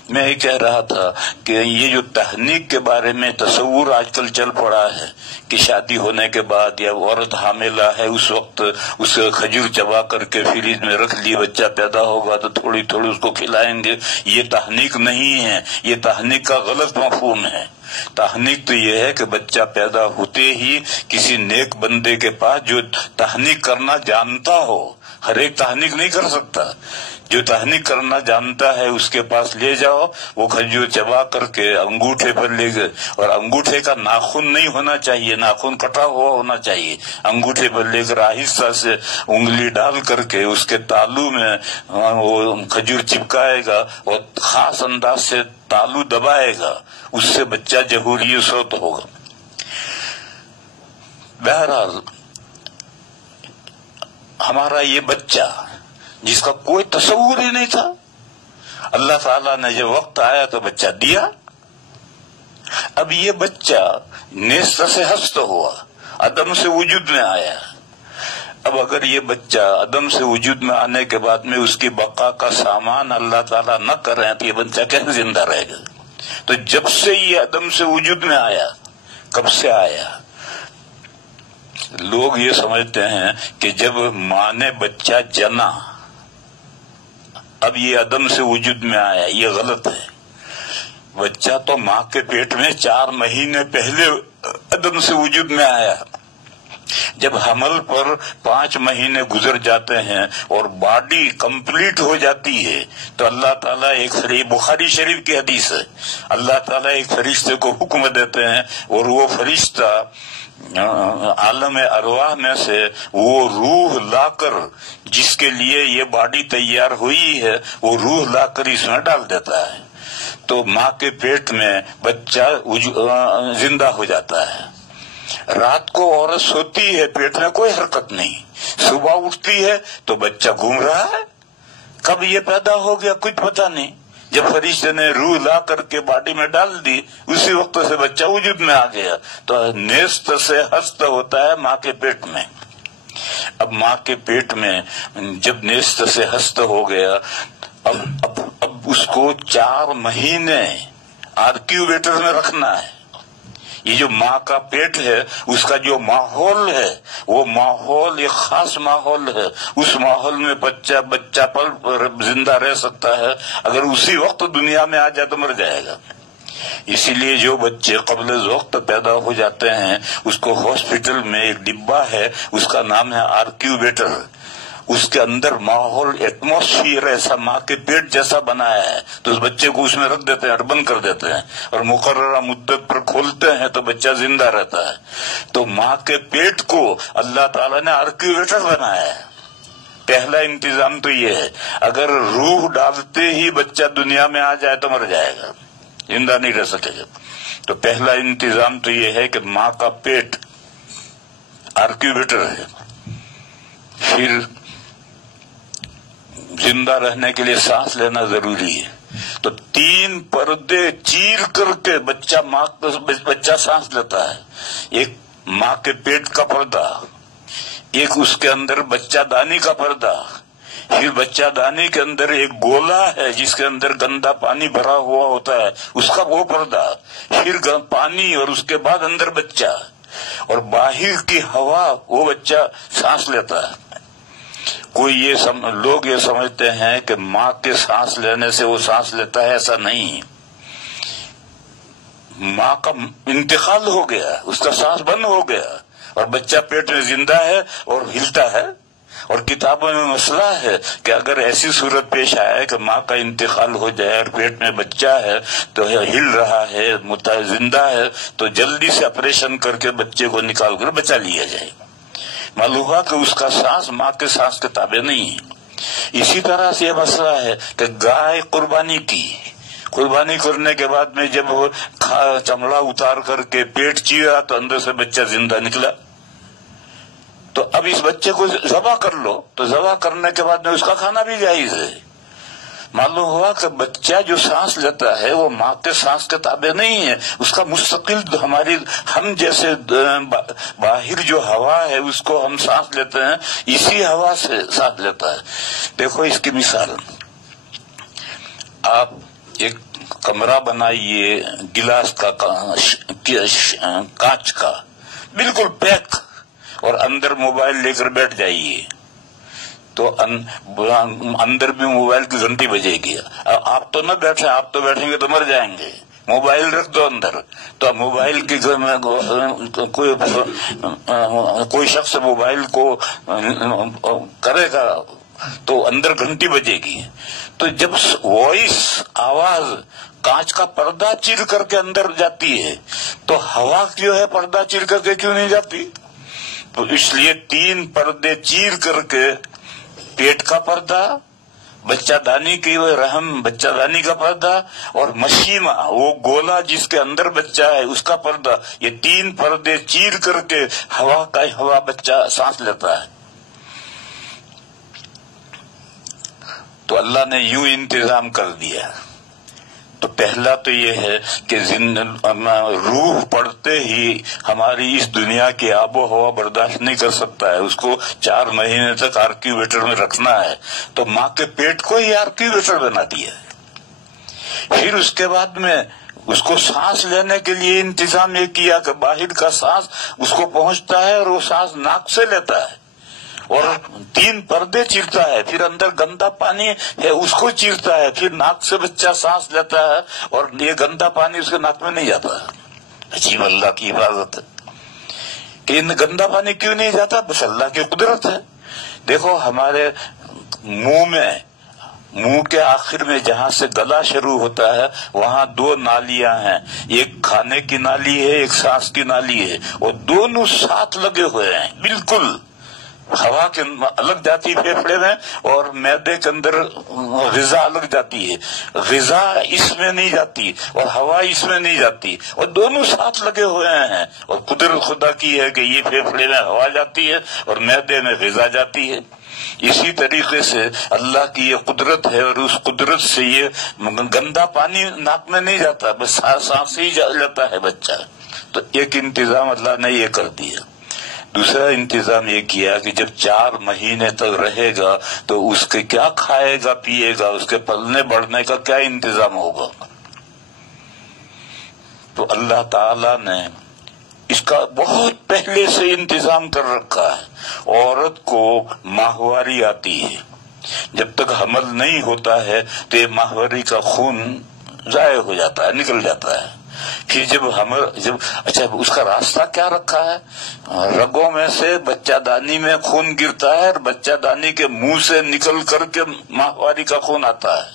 میں یہ کہہ رہا تھا کہ یہ جو تحنیک کے بارے میں تصور آج کل چل پڑا ہے کہ شادی ہونے کے بعد یا عورت حاملہ ہے اس وقت اس کھجور چبا کر کے فریج میں رکھ لی، بچہ پیدا ہوگا تو تھوڑی تھوڑی اس کو کھلائیں گے، یہ تحنیک نہیں ہے، یہ تحنیک کا غلط مفہوم ہے۔ تحنیک تو یہ ہے کہ بچہ پیدا ہوتے ہی کسی نیک بندے کے پاس جو تحنیک کرنا جانتا ہو، ہر ایک تحنیک نہیں کر سکتا، جو تحنیک کرنا جانتا ہے اس کے پاس لے جاؤ، وہ کھجور چبا کر کے انگوٹھے پر لے گئے، اور انگوٹھے کا ناخن نہیں ہونا چاہیے، ناخن کٹا ہوا ہونا چاہیے، انگوٹھے پر لے کر آہستہ سے انگلی ڈال کر کے اس کے تالو میں وہ کھجور چپکائے گا اور خاص انداز سے تالو دبائے گا، اس سے بچہ جہوری صوت ہوگا۔ بہرحال ہمارا یہ بچہ جس کا کوئی تصور ہی نہیں تھا، اللہ تعالیٰ نے جب وقت آیا تو بچہ دیا۔ اب یہ بچہ نیست سے ہست ہوا، عدم سے وجود میں آیا۔ اب اگر یہ بچہ عدم سے وجود میں آنے کے بعد میں اس کی بقا کا سامان اللہ تعالیٰ نہ کرے تو یہ بچہ کیسے زندہ رہے گا؟ تو جب سے یہ عدم سے وجود میں آیا، کب سے آیا؟ لوگ یہ سمجھتے ہیں کہ جب ماں نے بچہ جنا اب یہ عدم سے وجود میں آیا، یہ غلط ہے۔ بچہ تو ماں کے پیٹ میں 4 مہینے پہلے عدم سے وجود میں آیا۔ جب حمل پر 5 مہینے گزر جاتے ہیں اور باڈی کمپلیٹ ہو جاتی ہے تو اللہ تعالیٰ ایک بخاری شریف کی حدیث ہے، اللہ تعالیٰ ایک فرشتے کو حکم دیتے ہیں اور وہ فرشتہ عالم ارواح میں سے وہ روح لا کر جس کے لیے یہ باڈی تیار ہوئی ہے وہ روح لا کر اس میں ڈال دیتا ہے، تو ماں کے پیٹ میں بچہ زندہ ہو جاتا ہے۔ رات کو عورت سوتی ہے، پیٹ میں کوئی حرکت نہیں، صبح اٹھتی ہے تو بچہ گھوم رہا ہے، کب یہ پیدا ہو گیا کچھ پتا نہیں، جب فرشتے نے روح لا کر کے باڈی میں ڈال دی اسی وقت سے بچہ وجود میں آ گیا۔ تو نیست سے ہست ہوتا ہے ماں کے پیٹ میں۔ اب ماں کے پیٹ میں جب نیست سے ہست ہو گیا، اب اس کو 4 مہینے آرکیوویٹر میں رکھنا ہے۔ یہ جو ماں کا پیٹ ہے اس کا جو ماحول ہے وہ ماحول ایک خاص ماحول ہے، اس ماحول میں بچہ پر زندہ رہ سکتا ہے، اگر اسی وقت دنیا میں آ جائے تو مر جائے گا۔ اسی لیے جو بچے قبل وقت پیدا ہو جاتے ہیں اس کو ہاسپٹل میں ایک ڈبہ ہے، اس کا نام ہے آرکیوویٹر، اس کے اندر ماحول ایٹماسفیئر ایسا ماں کے پیٹ جیسا بنایا ہے، تو اس بچے کو اس میں رکھ دیتے ہیں اور بند کر دیتے ہیں، اور مقررہ مدت پر کھولتے ہیں تو بچہ زندہ رہتا ہے۔ تو ماں کے پیٹ کو اللہ تعالیٰ نے آرکیوویٹر بنایا ہے۔ پہلا انتظام تو یہ ہے، اگر روح ڈالتے ہی بچہ دنیا میں آ جائے تو مر جائے گا، زندہ نہیں رہ سکے گا۔ تو پہلا انتظام تو یہ ہے کہ ماں کا پیٹ آرکیوویٹر ہے۔ پھر زندہ رہنے کے لیے سانس لینا ضروری ہے، تو 3 پردے چیر کر کے بچہ سانس لیتا ہے۔ ایک ماں کے پیٹ کا پردہ، ایک اس کے اندر بچہ دانی کا پردہ، پھر بچہ دانی کے اندر ایک گولا ہے جس کے اندر گندا پانی بھرا ہوا ہوتا ہے، اس کا وہ پردہ، پھر پانی اور اس کے بعد اندر بچہ، اور باہر کی ہوا وہ بچہ سانس لیتا ہے۔ لوگ یہ سمجھتے ہیں کہ ماں کے سانس لینے سے وہ سانس لیتا ہے، ایسا نہیں۔ ماں کا انتقال ہو گیا، اس کا سانس بند ہو گیا اور بچہ پیٹ میں زندہ ہے اور ہلتا ہے، اور کتابوں میں مسئلہ ہے کہ اگر ایسی صورت پیش آئے کہ ماں کا انتقال ہو جائے اور پیٹ میں بچہ ہے تو ہل رہا ہے، زندہ ہے، تو جلدی سے آپریشن کر کے بچے کو نکال کر بچا لیا جائے۔ معلوم ہوا کہ اس کا سانس ماں کے سانس کے تابع نہیں ہے۔ اسی طرح سے یہ مسئلہ ہے کہ گائے قربانی کرنے کے بعد میں جب وہ چمڑا اتار کر کے پیٹ چیرا تو اندر سے بچہ زندہ نکلا، تو اب اس بچے کو ذبح کر لو، تو ذبح کرنے کے بعد میں اس کا کھانا بھی جائز ہے۔ معلوم ہوا کہ بچہ جو سانس لیتا ہے وہ ماں کے سانس کے تابع نہیں ہے، اس کا مستقل ہم جیسے باہر جو ہوا ہے اس کو ہم سانس لیتے ہیں، اسی ہوا سے سانس لیتا ہے۔ دیکھو اس کی مثال، آپ ایک کمرہ بنائیے گلاس کا، کانچ کا، بالکل پیک، اور اندر موبائل لے کر بیٹھ جائیے تو اندر بھی موبائل کی گھنٹی بجے گی۔ آپ تو نہ بیٹھے، آپ تو بیٹھیں گے تو مر جائیں گے، موبائل رکھ دو اندر، تو موبائل کی کوئی شخص موبائل کو کرے گا تو اندر گھنٹی بجے گی، تو جب وائس آواز کانچ کا پردہ چیر کر کے اندر جاتی ہے تو ہوا کیوں ہے پردہ چیر کر کے کیوں نہیں جاتی؟ تو اس لیے 3 پردے چیر کر کے پیٹ کا پردہ، بچہ دانی کی رحم بچہ دانی کا پردہ، اور مشیمہ وہ گولا جس کے اندر بچہ ہے اس کا پردہ، یہ 3 پردے چیر کر کے ہوا بچہ سانس لیتا ہے۔ تو اللہ نے یوں انتظام کر دیا۔ تو پہلا تو یہ ہے کہ روح پڑتے ہی ہماری اس دنیا کی آب و ہوا برداشت نہیں کر سکتا ہے، اس کو 4 مہینے تک آرکیوویٹر میں رکھنا ہے، تو ماں کے پیٹ کو ہی آرکیوویٹر بنا دیا ہے۔ پھر اس کے بعد میں اس کو سانس لینے کے لیے انتظام یہ کیا کہ باہر کا سانس اس کو پہنچتا ہے اور وہ سانس ناک سے لیتا ہے اور 3 پردے چیرتا ہے، پھر اندر گندا پانی ہے اس کو چیرتا ہے، پھر ناک سے بچہ سانس لیتا ہے اور یہ گندا پانی اس کے ناک میں نہیں جاتا۔ عجیب اللہ کی حفاظت ہے کہ گندا پانی کیوں نہیں جاتا، بس اللہ کی قدرت ہے۔ دیکھو ہمارے منہ کے آخر میں جہاں سے گلا شروع ہوتا ہے وہاں 2 نالیاں ہیں، ایک کھانے کی نالی ہے، ایک سانس کی نالی ہے، اور دونوں ساتھ لگے ہوئے ہیں بالکل ہوا کے الگ جاتی پھیپھڑے میں اور معدے کے اندر غذا الگ جاتی ہے، غذا اس میں نہیں جاتی اور ہوا اس میں نہیں جاتی، اور دونوں ساتھ لگے ہوئے ہیں، اور قدرت خدا کی ہے کہ یہ پھیپھڑے میں ہوا جاتی ہے اور معدے میں غذا جاتی ہے۔ اسی طریقے سے اللہ کی یہ قدرت ہے، اور اس قدرت سے یہ گندا پانی ناک میں نہیں جاتا، بس سانس ہی جاتا ہے بچہ۔ تو ایک انتظام اللہ نے یہ کر دیا۔ دوسرا انتظام یہ کیا کہ جب 4 مہینے تک رہے گا تو اس کے کیا کھائے گا پیے گا، اس کے پلنے بڑھنے کا کیا انتظام ہوگا۔ تو اللہ تعالی نے اس کا بہت پہلے سے انتظام کر رکھا ہے۔ عورت کو ماہواری آتی ہے، جب تک حمل نہیں ہوتا ہے تو یہ ماہواری کا خون ضائع ہو جاتا ہے، نکل جاتا ہے۔ پھر جب اچھا اس کا راستہ کیا رکھا ہے، رگوں میں سے بچہ دانی میں خون گرتا ہے اور بچہ دانی کے منہ سے نکل کر کے ماہواری کا خون آتا ہے۔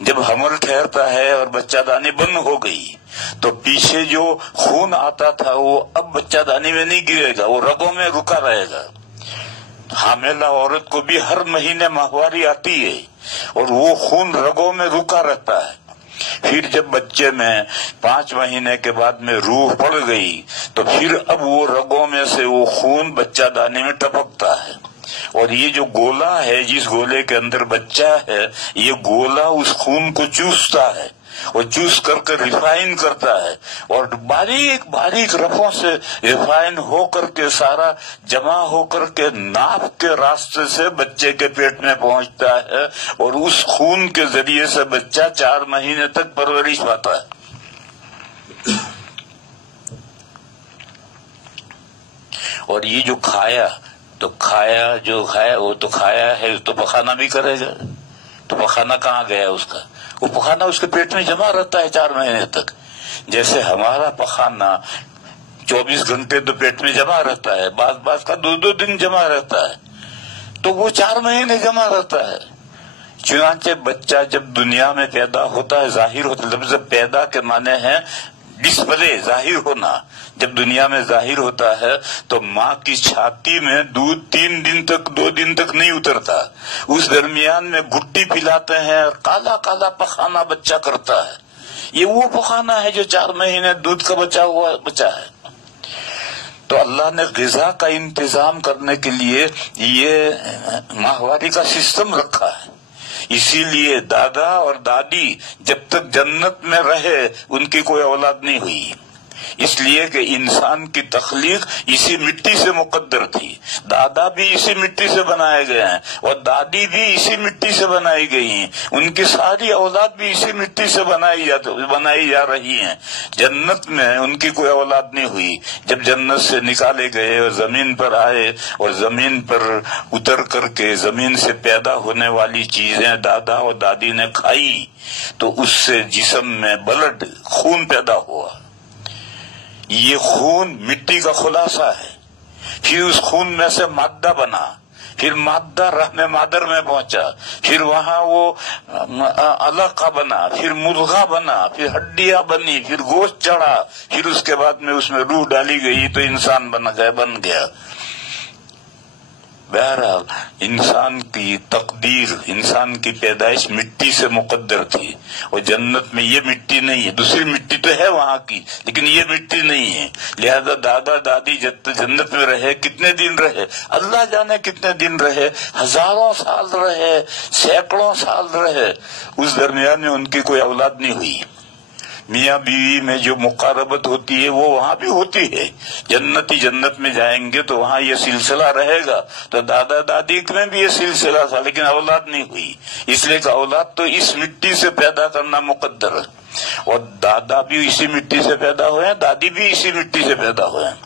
جب حمل ٹھہرتا ہے اور بچہ دانی بند ہو گئی تو پیچھے جو خون آتا تھا وہ اب بچہ دانی میں نہیں گرے گا، وہ رگوں میں رکا رہے گا۔ حاملہ عورت کو بھی ہر مہینے ماہواری آتی ہے اور وہ خون رگوں میں رکا رہتا ہے۔ پھر جب بچے میں 5 مہینے کے بعد میں روح پڑ گئی تو پھر اب وہ رگوں میں سے وہ خون بچہ دانے میں ٹپکتا ہے، اور یہ جو گولا ہے جس گولے کے اندر بچہ ہے، یہ گولا اس خون کو چوستا ہے اور چوس کر کے ریفائن کرتا ہے، اور باریک باریک رفوں سے ریفائن ہو کر کے سارا جمع ہو کر کے ناف کے راستے سے بچے کے پیٹ میں پہنچتا ہے، اور اس خون کے ذریعے سے بچہ 4 مہینے تک پرورش پاتا ہے۔ اور یہ جو کھایا وہ تو کھایا ہے تو پخانا بھی کرے گا، تو پخانا کہاں گیا اس کا؟ وہ پخانا اس کے پیٹ میں جمع رہتا ہے 4 مہینے تک، جیسے ہمارا پخانا 24 گھنٹے تو پیٹ میں جمع رہتا ہے، بعض کا 2 دن جمع رہتا ہے، تو وہ 4 مہینے جمع رہتا ہے۔ چنانچہ بچہ جب دنیا میں پیدا ہوتا ہے، ظاہر ہوتا ہے، لفظ پیدا کے معنی ہے ڈسپلے، ظاہر ہونا۔ جب دنیا میں ظاہر ہوتا ہے تو ماں کی چھاتی میں دودھ 2 دن تک نہیں اترتا، اس درمیان میں گھٹی پلاتے ہیں اور کالا کالا پخانا بچہ کرتا ہے۔ یہ وہ پخانا ہے جو 4 مہینے دودھ کا بچا ہوا بچہ ہے۔ تو اللہ نے غذا کا انتظام کرنے کے لیے یہ ماہواری کا سسٹم رکھا ہے۔ اسی لیے دادا اور دادی جب تک جنت میں رہے ان کی کوئی اولاد نہیں ہوئی، اس لیے کہ انسان کی تخلیق اسی مٹی سے مقدر تھی۔ دادا بھی اسی مٹی سے بنائے گئے ہیں اور دادی بھی اسی مٹی سے بنائی گئی ہیں، ان کی ساری اولاد بھی اسی مٹی سے بنائی جا رہی ہیں۔ جنت میں ان کی کوئی اولاد نہیں ہوئی۔ جب جنت سے نکالے گئے اور زمین پر آئے اور زمین پر اتر کر کے زمین سے پیدا ہونے والی چیزیں دادا اور دادی نے کھائی تو اس سے جسم میں بلڈ، خون پیدا ہوا۔ یہ خون مٹی کا خلاصہ ہے، پھر اس خون میں سے مادہ بنا، پھر مادہ رحم مادر میں پہنچا، پھر وہاں وہ علقہ بنا، پھر مرغا بنا، پھر ہڈیاں بنی، پھر گوشت چڑھا، پھر اس کے بعد میں اس میں روح ڈالی گئی تو انسان بن گیا۔ بہرحال انسان کی تقدیر، انسان کی پیدائش مٹی سے مقدر تھی، اور جنت میں یہ مٹی نہیں ہے، دوسری مٹی تو ہے وہاں کی لیکن یہ مٹی نہیں ہے۔ لہذا دادا دادی جنت میں رہے، کتنے دن رہے اللہ جانے، کتنے دن رہے، ہزاروں سال رہے، سینکڑوں سال رہے، اس درمیان میں ان کی کوئی اولاد نہیں ہوئی۔ میاں بیوی میں جو مقاربت ہوتی ہے وہ وہاں بھی ہوتی ہے، جنتی جنت میں جائیں گے تو وہاں یہ سلسلہ رہے گا، تو دادا دادی میں بھی یہ سلسلہ تھا لیکن اولاد نہیں ہوئی، اس لیے کہ اولاد تو اس مٹی سے پیدا کرنا مقدر ہے، اور دادا بھی اسی مٹی سے پیدا ہوئے ہیں، دادی بھی اسی مٹی سے پیدا ہوئے ہیں۔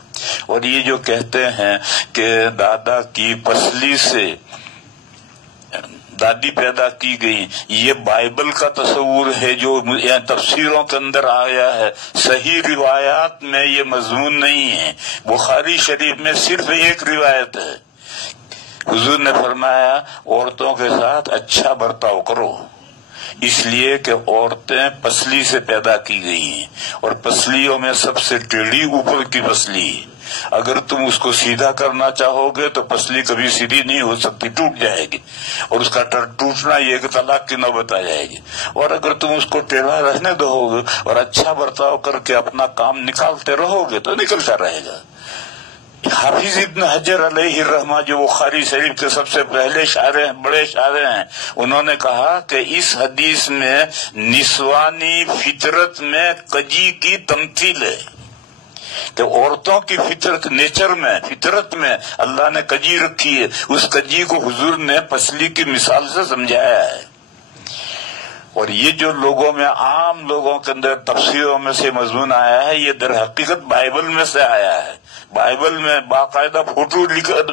اور یہ جو کہتے ہیں کہ دادا کی پسلی سے دادی پیدا کی گئی، یہ بائبل کا تصور ہے جو تفسیروں کے اندر آیا ہے، صحیح روایات میں یہ مضمون نہیں ہے۔ بخاری شریف میں صرف ایک روایت ہے، حضور نے فرمایا عورتوں کے ساتھ اچھا برتاؤ کرو، اس لیے کہ عورتیں پسلی سے پیدا کی گئی ہیں، اور پسلیوں میں سب سے ٹیڑھی اوپر کی پسلی ہے، اگر تم اس کو سیدھا کرنا چاہو گے تو پسلی کبھی سیدھی نہیں ہو سکتی، ٹوٹ جائے گی، اور اس کا ٹوٹنا یہ کہ طلاق کی نوبت آ جائے گی۔ اور اگر تم اس کو ٹیڑھا رہنے دو گے اور اچھا برتاؤ کر کے اپنا کام نکالتے رہو گے تو نکلتا رہے گا۔ حافظ ابن حجر علیہ الرحمہ جو بخاری شریف کے سب سے پہلے شاعر ہیں، بڑے شاعر ہیں، انہوں نے کہا کہ اس حدیث میں نسوانی فطرت میں کجی کی تمثیل ہے، کہ عورتوں کی فطرت فطرت میں اللہ نے کجی رکھی ہے، اس کجی کو حضور نے پسلی کی مثال سے سمجھایا ہے۔ اور یہ جو لوگوں میں، عام لوگوں کے اندر تفسیروں میں سے مضمون آیا ہے، یہ در حقیقت بائبل میں سے آیا ہے۔ بائبل میں باقاعدہ فوٹو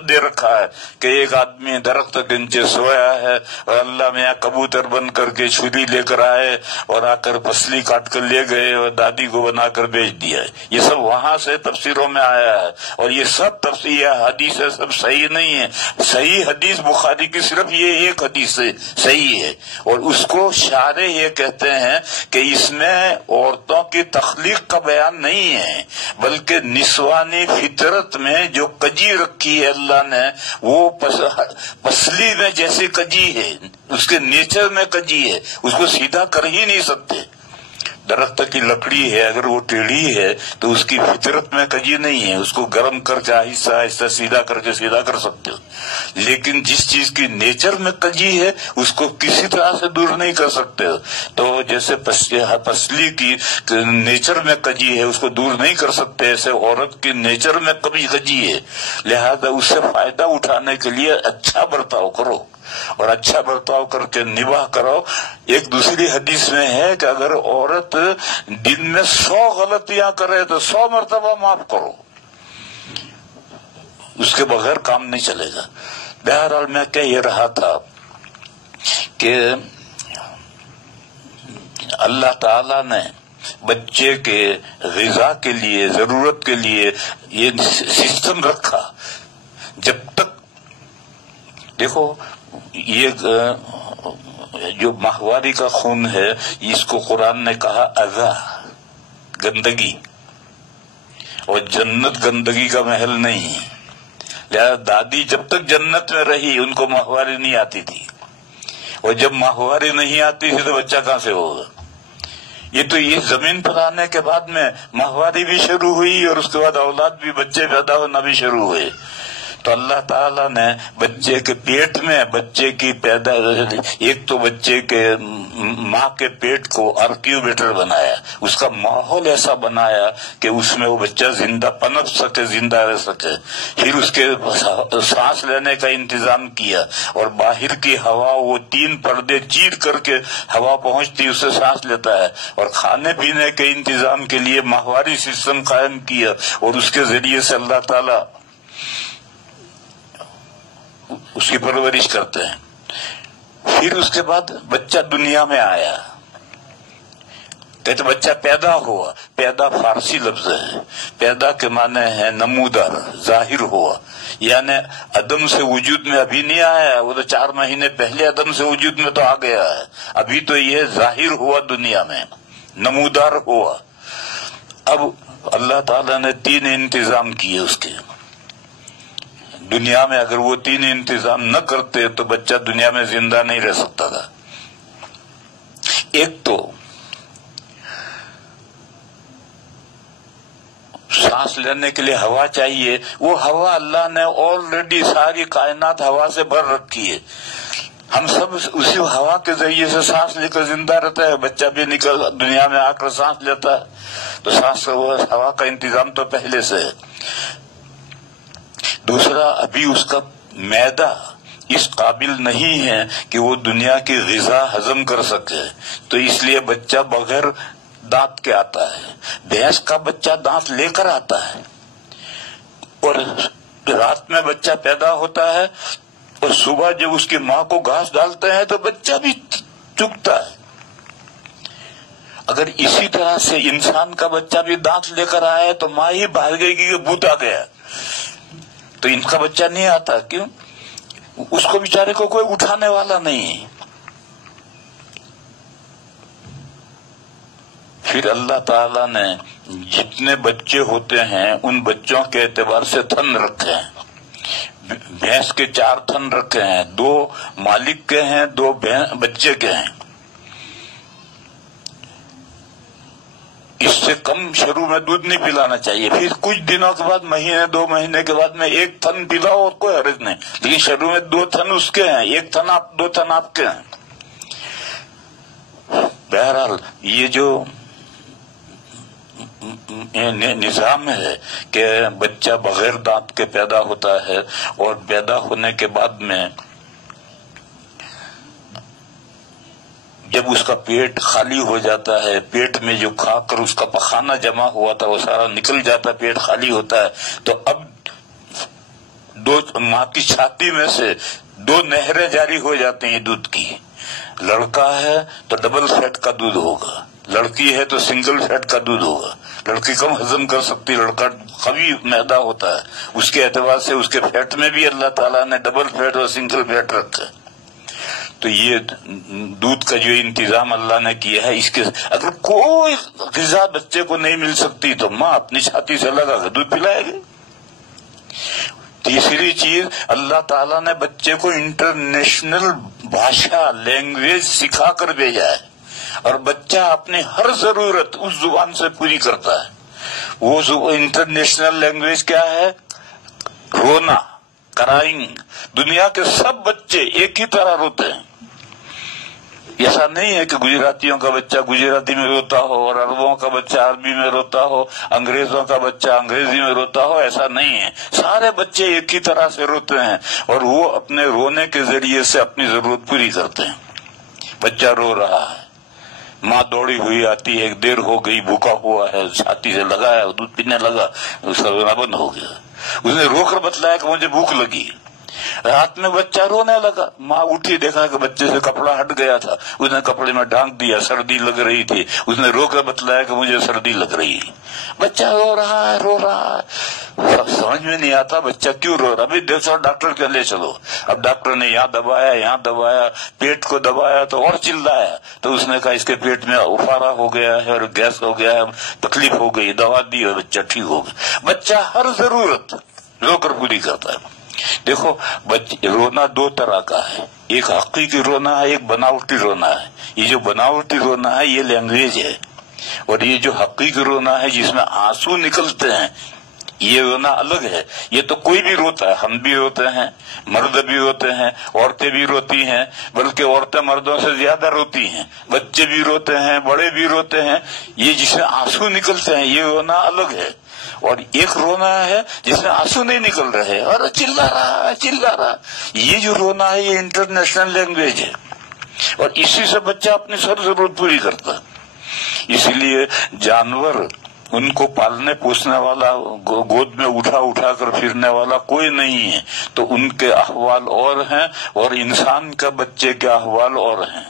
دے رکھا ہے کہ ایک آدمی درخت کے نیچے سویا ہے اور اللہ میاں کبوتر بن کر کے چھری لے کر آئے اور آ کر پسلی کاٹ کر لے گئے اور دادی کو بنا کر بیچ دیا۔ یہ سب وہاں سے تفسیروں میں آیا ہے، اور یہ سب تفسیر حدیث سب صحیح نہیں ہے۔ صحیح حدیث بخاری کی صرف یہ ایک حدیث صحیح ہے، اور اس کو شارح یہ کہتے ہیں کہ اس میں عورتوں کی تخلیق کا بیان نہیں ہے، بلکہ نسوانی فطرت میں جو کجی رکھی ہے اللہ نے، وہ پسلی میں جیسے کجی ہے، اس کے نیچر میں کجی ہے، اس کو سیدھا کر ہی نہیں سکتے۔ درخت کی لکڑی ہے، اگر وہ ٹیڑھی ہے تو اس کی فطرت میں کجی نہیں ہے، اس کو گرم کر کے آہستہ آہستہ سیدھا کر سکتے ہو، لیکن جس چیز کی نیچر میں کجی ہے اس کو کسی طرح سے دور نہیں کر سکتے ہو۔ تو جیسے پسلی کی نیچر میں کجی ہے اس کو دور نہیں کر سکتے، ایسے عورت کی نیچر میں کبھی کجی ہے، لہذا اس سے فائدہ اٹھانے کے لیے اچھا برتاؤ کرو اور اچھا برتاؤ کر کے نباہ کرو۔ ایک دوسری حدیث میں ہے کہ اگر عورت دن میں 100 غلطیاں کرے تو 100 مرتبہ معاف کرو، اس کے بغیر کام نہیں چلے گا۔ بہرحال میں کہہ یہ رہا تھا کہ اللہ تعالی نے بچے کے غذا کے لیے، ضرورت کے لیے یہ سسٹم رکھا۔ جب تک دیکھو یہ جو ماہواری کا خون ہے، اس کو قرآن نے کہا اذا، گندگی، اور جنت گندگی کا محل نہیں، لہذا دادی جب تک جنت میں رہی ان کو ماہواری نہیں آتی تھی، اور جب ماہواری نہیں آتی تھی تو بچہ کہاں سے ہوگا؟ یہ تو یہ زمین پر آنے کے بعد میں ماہواری بھی شروع ہوئی اور اس کے بعد اولاد بھی، بچے پیدا ہونا بھی شروع ہوئے۔ تو اللہ تعالیٰ نے بچے کے پیٹ میں، بچے کی ایک تو بچے کے ماں کے پیٹ کو انکیوبیٹر بنایا، اس کا ماحول ایسا بنایا کہ اس میں وہ بچہ زندہ پنپ سکے، زندہ رہ سکے، پھر اس کے سانس لینے کا انتظام کیا، اور باہر کی ہوا وہ 3 پردے چیر کر کے ہوا پہنچتی، اس سے سانس لیتا ہے، اور کھانے پینے کے انتظام کے لیے ماہواری سسٹم قائم کیا، اور اس کے ذریعے سے اللہ تعالیٰ اس کی پرورش کرتے ہیں۔ پھر اس کے بعد بچہ دنیا میں آیا، کہتے بچہ پیدا ہوا، پیدا فارسی لفظ ہے، پیدا کے معنی ہے نمودار، ظاہر ہوا، یعنی عدم سے وجود میں ابھی نہیں آیا، وہ تو 4 مہینے پہلے عدم سے وجود میں تو آ گیا ہے، ابھی تو یہ ظاہر ہوا دنیا میں، نمودار ہوا۔ اب اللہ تعالیٰ نے 3 انتظام کیے اس کے دنیا میں، اگر وہ 3 انتظام نہ کرتے تو بچہ دنیا میں زندہ نہیں رہ سکتا تھا۔ ایک تو سانس لینے کے لیے ہوا چاہیے، وہ ہوا اللہ نے آلریڈی ساری کائنات ہوا سے بھر رکھی ہے، ہم سب اسی ہوا کے ذریعے سے سانس لے کر زندہ رہتا ہے، بچہ بھی نکل دنیا میں آ کر سانس لیتا ہے، تو سانس ہوا کا انتظام تو پہلے سے ہے۔ دوسرا، ابھی اس کا معدہ اس قابل نہیں ہے کہ وہ دنیا کی غذا ہضم کر سکے، تو اس لیے بچہ بغیر دانت کے آتا ہے۔ بھینس کا بچہ دانت لے کر آتا ہے، اور رات میں بچہ پیدا ہوتا ہے، اور صبح جب اس کی ماں کو گھاس ڈالتے ہیں تو بچہ بھی چگتا ہے۔ اگر اسی طرح سے انسان کا بچہ بھی دانت لے کر آئے تو ماں ہی بھاگ گئی کہ بھوت آ گیا، تو ان کا بچہ نہیں آتا، کیوں؟ اس کو بیچارے کو کوئی اٹھانے والا نہیں ہے۔ پھر اللہ تعالیٰ نے جتنے بچے ہوتے ہیں ان بچوں کے اعتبار سے تھن رکھے ہیں. بھینس کے 4 تھن رکھے ہیں، 2 مالک کے ہیں، 2 بچے کے ہیں. اس سے کم شروع میں دودھ نہیں پلانا چاہیے. پھر کچھ دنوں کے بعد، مہینے 2 مہینے کے بعد میں 1 تھن پلاؤ اور کوئی حرج نہیں، لیکن شروع میں 2 تھن اس کے ہیں، 1 تھن 2 تھن آپ کے ہیں. بہرحال یہ جو نظام ہے کہ بچہ بغیر دانت کے پیدا ہوتا ہے اور پیدا ہونے کے بعد میں جب اس کا پیٹ خالی ہو جاتا ہے، پیٹ میں جو کھا کر اس کا پخانہ جمع ہوا تھا وہ سارا نکل جاتا ہے، پیٹ خالی ہوتا ہے، تو اب 2 ماں کی چھاتی میں سے 2 نہریں جاری ہو جاتی ہیں دودھ کی. لڑکا ہے تو ڈبل فیٹ کا دودھ ہوگا، لڑکی ہے تو سنگل فیٹ کا دودھ ہوگا. لڑکی کم ہضم کر سکتی، لڑکا قوی معدہ ہوتا ہے، اس کے اعتبار سے اس کے فیٹ میں بھی اللہ تعالیٰ نے ڈبل فیٹ اور سنگل فیٹ رکھا. تو یہ دودھ کا جو انتظام اللہ نے کیا ہے، اس کے اگر کوئی غذا بچے کو نہیں مل سکتی تو ماں اپنی چھاتی سے لگا کر دودھ پلائے گی. تیسری چیز، اللہ تعالیٰ نے بچے کو انٹرنیشنل بھاشا لینگویج سکھا کر بھیجا ہے، اور بچہ اپنی ہر ضرورت اس زبان سے پوری کرتا ہے. وہ انٹرنیشنل لینگویج کیا ہے؟ رونا، کرائنگ. دنیا کے سب بچے ایک ہی طرح روتے ہیں. ایسا نہیں ہے کہ گجراتیوں کا بچہ گجراتی میں روتا ہو اور عربوں کا بچہ عربی میں روتا ہو، انگریزوں کا بچہ انگریزی میں روتا ہو. ایسا نہیں ہے، سارے بچے ایک ہی طرح سے روتے ہیں اور وہ اپنے رونے کے ذریعے سے اپنی ضرورت پوری کرتے ہیں. بچہ رو رہا ہے، ماں دوڑی ہوئی آتی ہے، دیر ہو گئی، بھوکا ہوا ہے، چھاتی سے لگایا، دودھ پینے لگا، اس کا رونا بند ہو گیا. اس نے رو کر بتلایا کہ مجھے بھوک لگی. رات میں بچہ رونے لگا، ماں اٹھی، دیکھا کہ بچے سے کپڑا ہٹ گیا تھا، اس نے کپڑے میں ڈھانک دیا، سردی لگ رہی تھی، اس نے رو کر بتلایا کہ مجھے سردی لگ رہی ہے. بچہ رو رہا ہے، سمجھ میں نہیں آتا بچہ کیوں رو رہا. ابھی دیکھو ڈاکٹر کے لے چلو. اب ڈاکٹر نے یہاں دبایا، پیٹ کو دبایا تو اور چلایا، تو اس نے کہا اس کے پیٹ میں افارا ہو گیا ہے اور گیس ہو گیا ہے، تکلیف ہو گئی، دوا دی اور بچہ ٹھیک ہو گیا. بچہ ہر ضرورت رو کر پوری کرتا ہے. دیکھو رونا 2 طرح کا ہے، ایک حقیقی رونا ہے، ایک بناوٹی رونا ہے. یہ جو بناوٹی رونا ہے یہ لینگویج ہے، اور یہ جو حقیقی رونا ہے جس میں آنسو نکلتے ہیں یہ رونا الگ ہے. یہ تو کوئی بھی روتا ہے، ہم بھی روتے ہیں، مرد بھی روتے ہیں، عورتیں بھی روتی ہیں، بلکہ عورتیں مردوں سے زیادہ روتی ہیں، بچے بھی روتے ہیں، بڑے بھی روتے ہیں. یہ جس میں آنسو نکلتے ہیں یہ رونا الگ ہے. اور ایک رونا ہے جس میں آنسو نہیں نکل رہے اور چلا رہا. یہ جو رونا ہے یہ انٹرنیشنل لینگویج ہے، اور اسی سے بچہ اپنی سب ضرورت پوری کرتا ہے. اسی لیے جانور، ان کو پالنے پوسنے والا، گود میں اٹھا کر پھرنے والا کوئی نہیں ہے، تو ان کے احوال اور ہیں اور انسان کا بچے کے احوال اور ہیں.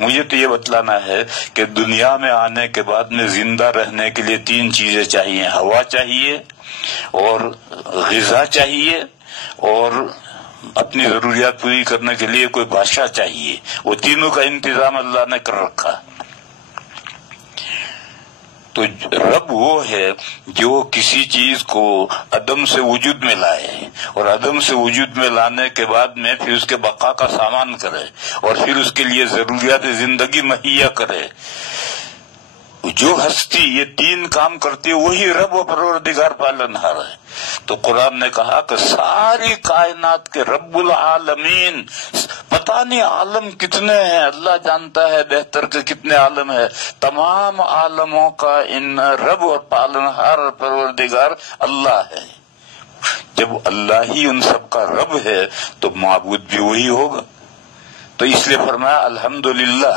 مجھے تو یہ بتلانا ہے کہ دنیا میں آنے کے بعد میں زندہ رہنے کے لیے 3 چیزیں چاہیے: ہوا چاہیے اور غذا چاہیے اور اپنی ضروریات پوری کرنے کے لیے کوئی بادشاہ چاہیے. وہ تینوں کا انتظام اللہ نے کر رکھا. تو رب وہ ہے جو کسی چیز کو عدم سے وجود میں لائے، اور عدم سے وجود میں لانے کے بعد میں پھر اس کے بقا کا سامان کرے اور پھر اس کے لیے ضروریات زندگی مہیا کرے. جو ہستی یہ 3 کام کرتی ہے وہی رب و پروردگار پالنہار ہے. تو قرآن نے کہا کہ ساری کائنات کے رب العالمین، پتہ نہیں عالم کتنے ہیں، اللہ جانتا ہے بہتر کہ کتنے عالم ہے. تمام عالموں کا ان رب اور پالنہار اور پروردگار اللہ ہے. جب اللہ ہی ان سب کا رب ہے تو معبود بھی وہی ہوگا. تو اس لیے فرمایا الحمدللہ،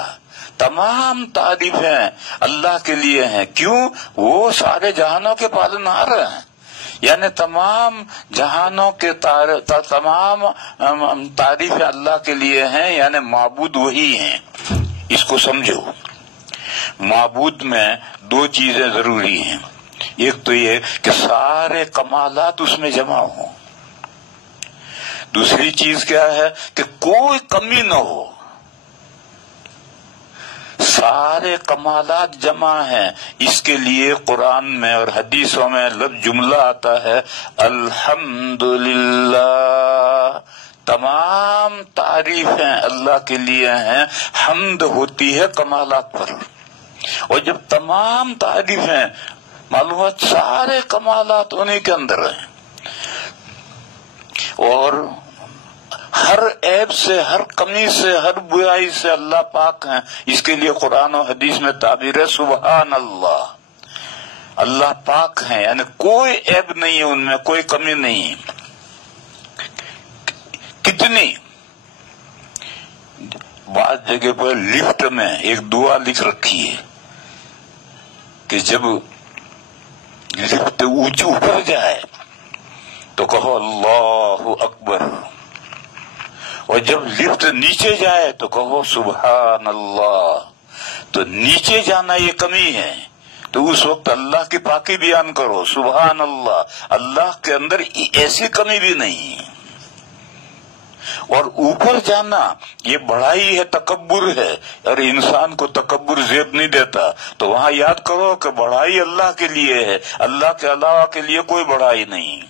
تمام تعریفیں اللہ کے لیے ہیں. کیوں؟ وہ سارے جہانوں کے پالنہار ہیں، یعنی تمام جہانوں کے تمام تعریفیں اللہ کے لیے ہیں، یعنی معبود وہی ہیں. اس کو سمجھو، معبود میں 2 چیزیں ضروری ہیں. ایک تو یہ کہ سارے کمالات اس میں جمع ہوں. دوسری چیز کیا ہے کہ کوئی کمی نہ ہو. سارے کمالات جمع ہیں، اس کے لیے قرآن میں اور حدیثوں میں لفظ جملہ آتا ہے الحمدللہ، تمام تعریفیں اللہ کے لیے ہیں، حمد ہوتی ہے کمالات پر۔ اور جب تمام تعریفیں معلومات، سارے کمالات انہیں کے اندر ہیں، اور ہر عیب سے، ہر کمی سے، ہر برائی سے اللہ پاک ہیں۔ اس کے لیے قرآن و حدیث میں تعبیر ہے سبحان اللہ، اللہ پاک ہیں، یعنی کوئی عیب نہیں ہے ان میں، کوئی کمی نہیں۔ کتنی بعض جگہ پر لفٹ میں ایک دعا لکھ رکھی ہے کہ جب لفٹ اونچی اوپر جائے تو کہو اللہ اکبر، اور جب لفٹ نیچے جائے تو کہو سبحان اللہ۔ تو نیچے جانا یہ کمی ہے، تو اس وقت اللہ کی پاکی بیان کرو سبحان اللہ، اللہ کے اندر ایسی کمی بھی نہیں۔ اور اوپر جانا یہ بڑائی ہے، تکبر ہے، اور انسان کو تکبر زیب نہیں دیتا۔ تو وہاں یاد کرو کہ بڑائی اللہ کے لیے ہے، اللہ کے علاوہ کے لیے کوئی بڑائی نہیں۔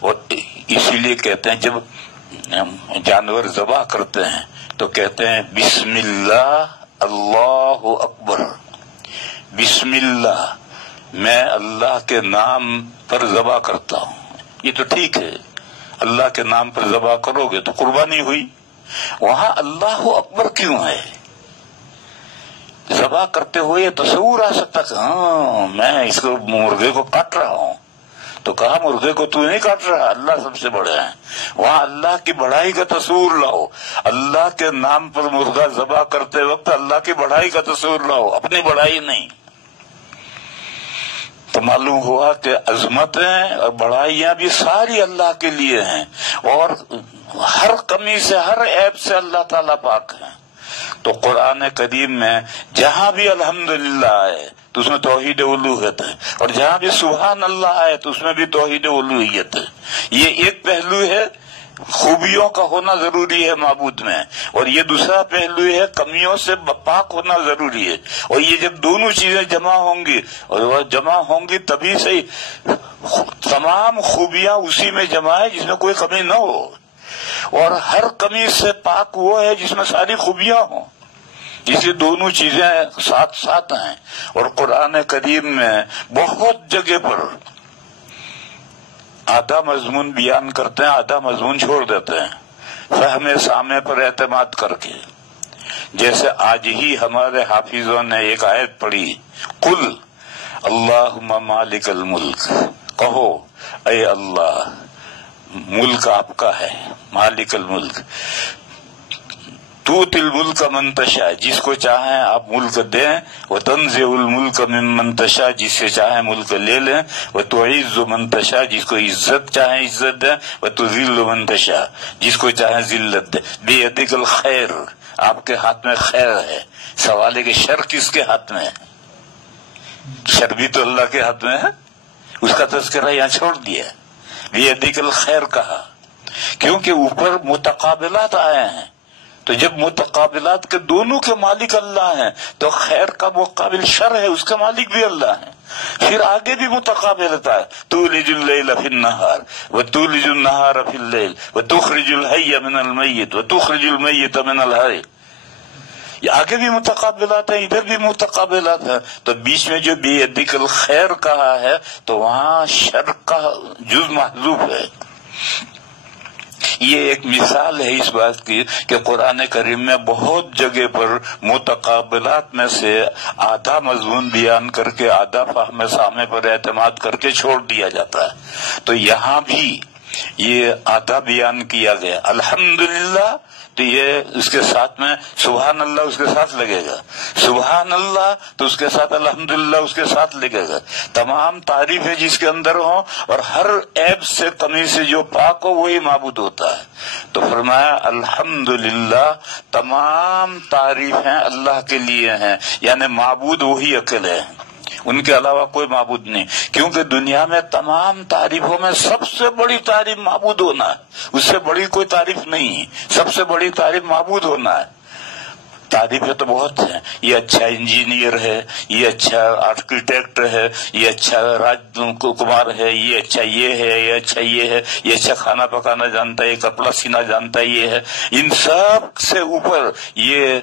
اور اسی لیے کہتے ہیں جب جانور ذبح کرتے ہیں تو کہتے ہیں بسم اللہ اللہ اکبر، بسم اللہ، میں اللہ کے نام پر ذبح کرتا ہوں۔ یہ تو ٹھیک ہے، اللہ کے نام پر ذبح کرو گے تو قربانی ہوئی، وہاں اللہ اکبر کیوں ہے؟ ذبح کرتے ہوئے تصور آ سکتا کہ ہاں میں اس کو مرغے کو کاٹ رہا ہوں، تو کہا مرغے کو تو نہیں کاٹ رہا، اللہ سب سے بڑے ہیں۔ وہاں اللہ کی بڑائی کا تصور لاؤ، اللہ کے نام پر مرغا ذبح کرتے وقت اللہ کی بڑائی کا تصور لاؤ، اپنی بڑائی نہیں۔ تو معلوم ہوا کہ عظمتیں اور بڑائیاں بھی ساری اللہ کے لیے ہیں، اور ہر کمی سے، ہر عیب سے اللہ تعالیٰ پاک ہے۔ تو قرآن کریم میں جہاں بھی الحمدللہ آئے تو اس میں توحید الوہیت ہے، اور جہاں بھی سبحان اللہ آئے تو اس میں بھی توحید الوہیت ہے۔ یہ ایک پہلو ہے، خوبیوں کا ہونا ضروری ہے معبود میں، اور یہ دوسرا پہلو ہے کمیوں سے پاک ہونا ضروری ہے۔ اور یہ جب دونوں چیزیں جمع ہوں گی، اور وہ جمع ہوں گی تبھی سے تمام خوبیاں اسی میں جمع ہے جس میں کوئی کمی نہ ہو، اور ہر کمی سے پاک وہ ہے جس میں ساری خوبیاں ہوں۔ اسی دونوں چیزیں ساتھ ساتھ ہیں، اور قرآن کریم میں بہت جگہ پر آدھا مضمون بیان کرتے ہیں، آدھا مضمون چھوڑ دیتے ہیں فہم سامع پر اعتماد کر کے۔ جیسے آج ہی ہمارے حافظوں نے ایک آیت پڑھی، قل اللہم مالک الملک، کہو اے اللہ ملک آپ کا ہے، مالک الملک، توتی الملک من تشاء، جس کو چاہیں آپ ملک دیں، وتنزع الملک ممن تشاء، جس سے چاہیں ملک لے لیں، وتعز من تشاء، جس کو عزت چاہیں عزت دیں، وتذل من تشاء، جس کو چاہیں ذلت دیں، بیدک الخیر، آپ کے ہاتھ میں خیر ہے۔ سوال ہے کہ شر کس کے ہاتھ میں ہے؟ شر بھی تو اللہ کے ہاتھ میں ہے، اس کا تذکرہ یہاں چھوڑ دیا، بیدک الخیر کہا، کیونکہ اوپر متقابلات آئے ہیں۔ تو جب متقابلات کے دونوں کے مالک اللہ ہیں تو خیر کا مقابل شر ہے، اس کا مالک بھی اللہ ہے۔ پھر آگے بھی متقابلت ہے، تولج اللیل فی النہار وتولج النہار فی اللیل وتخرج الحی من المیت وتخرج المیت من الحی، یہ آگے بھی متقابلات ہیں، ادھر بھی متقابلات ہیں۔ تو بیچ میں جو بیدک الخیر کہا ہے تو وہاں شر کا جز محذوف ہے۔ یہ ایک مثال ہے اس بات کی کہ قرآن کریم میں بہت جگہ پر متقابلات میں سے آدھا مضمون بیان کر کے آدھا فہم سامع پر اعتماد کر کے چھوڑ دیا جاتا ہے۔ تو یہاں بھی یہ آدھا بیان کیا گیا الحمدللہ، تو یہ اس کے ساتھ میں سبحان اللہ اس کے ساتھ لگے گا، سبحان اللہ تو اس کے ساتھ الحمدللہ اس کے ساتھ لگے گا، تمام تعریفیں جس کے اندر ہوں اور ہر عیب سے کمی سے جو پاک ہو وہی معبود ہوتا ہے۔ تو فرمایا الحمدللہ، تمام تعریفیں اللہ کے لیے ہیں، یعنی معبود وہی اکیلے ہیں، ان کے علاوہ کوئی معبود نہیں، کیونکہ دنیا میں تمام تعریفوں میں سب سے بڑی تعریف معبود ہونا ہے، اس سے بڑی کوئی تعریف نہیں ہے، سب سے بڑی تعریف معبود ہونا ہے۔ تعریفیں تو بہت ہیں، یہ اچھا انجینئر ہے، یہ اچھا آرکیٹیکٹ ہے، یہ اچھا راج کمار ہے، یہ اچھا یہ ہے، یہ اچھا یہ ہے، یہ اچھا کھانا پکانا جانتا ہے، یہ کپڑا سینا جانتا ہے، یہ ہے۔ ان سب سے اوپر یہ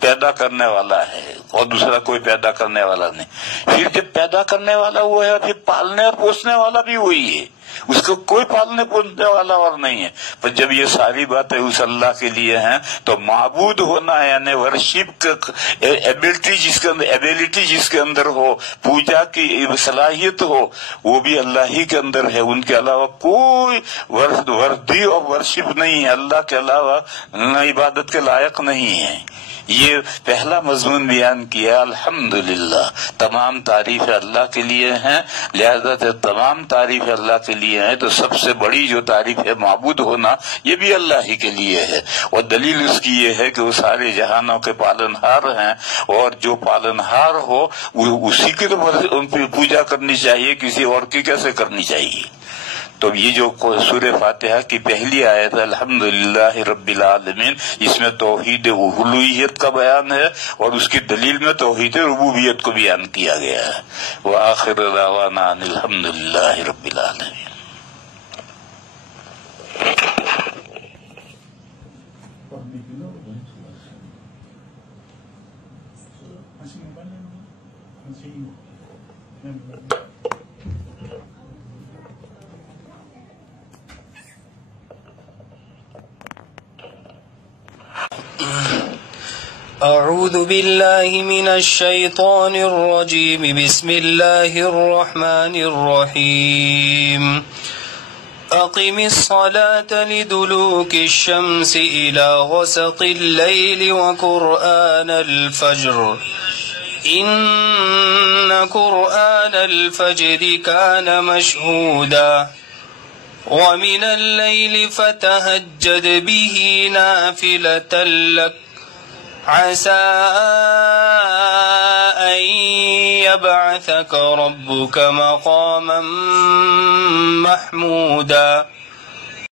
پیدا کرنے والا ہے اور دوسرا کوئی پیدا کرنے والا نہیں۔ پھر جب پیدا کرنے والا وہ ہے، پھر پالنے اور پوسنے والا بھی وہی ہے، اس کو کوئی پالنے پوسنے والا اور نہیں ہے۔ پر جب یہ ساری باتیں اس اللہ کے لیے ہیں تو معبود ہونا ہے، یعنی ورشپ ایبلٹی جس کے اندر ہو، پوجا کی صلاحیت ہو، وہ بھی اللہ ہی کے اندر ہے، ان کے علاوہ کوئی وردی اور ورشپ نہیں ہے، اللہ کے علاوہ عبادت کے لائق نہیں ہے۔ یہ پہلا مضمون بیان کیا، الحمدللہ تمام تعریفیں اللہ کے لیے ہیں، لہذا تمام تعریفیں اللہ کے لیے ہیں تو سب سے بڑی جو تعریف ہے معبود ہونا، یہ بھی اللہ ہی کے لیے ہے، اور دلیل اس کی یہ ہے کہ وہ سارے جہانوں کے پالنہار ہیں، اور جو پالنہار ہو اسی کی تو پوجا کرنی چاہیے، کسی اور کی کیسے کرنی چاہیے؟ تو یہ جو سورہ فاتحہ کی پہلی آیت ہے الحمدللہ رب العالمین، اس میں توحید الوہیت کا بیان ہے اور اس کی دلیل میں توحید ربوبیت کو بیان کیا گیا ہے۔ وآخر دعوانا ان الحمدللہ رب العالمین۔ اعوذ باللہ من الشیطان الرجیم، بسم اللہ الرحمن الرحیم۔ اقم الصلاة لدلوک الشمس الى غسق اللیل وقرآن الفجر ان قرآن الفجر كان مشهودا ومن الليل فتهجد به نافلة لك عسى أن يبعثك ربك مقاما محمودا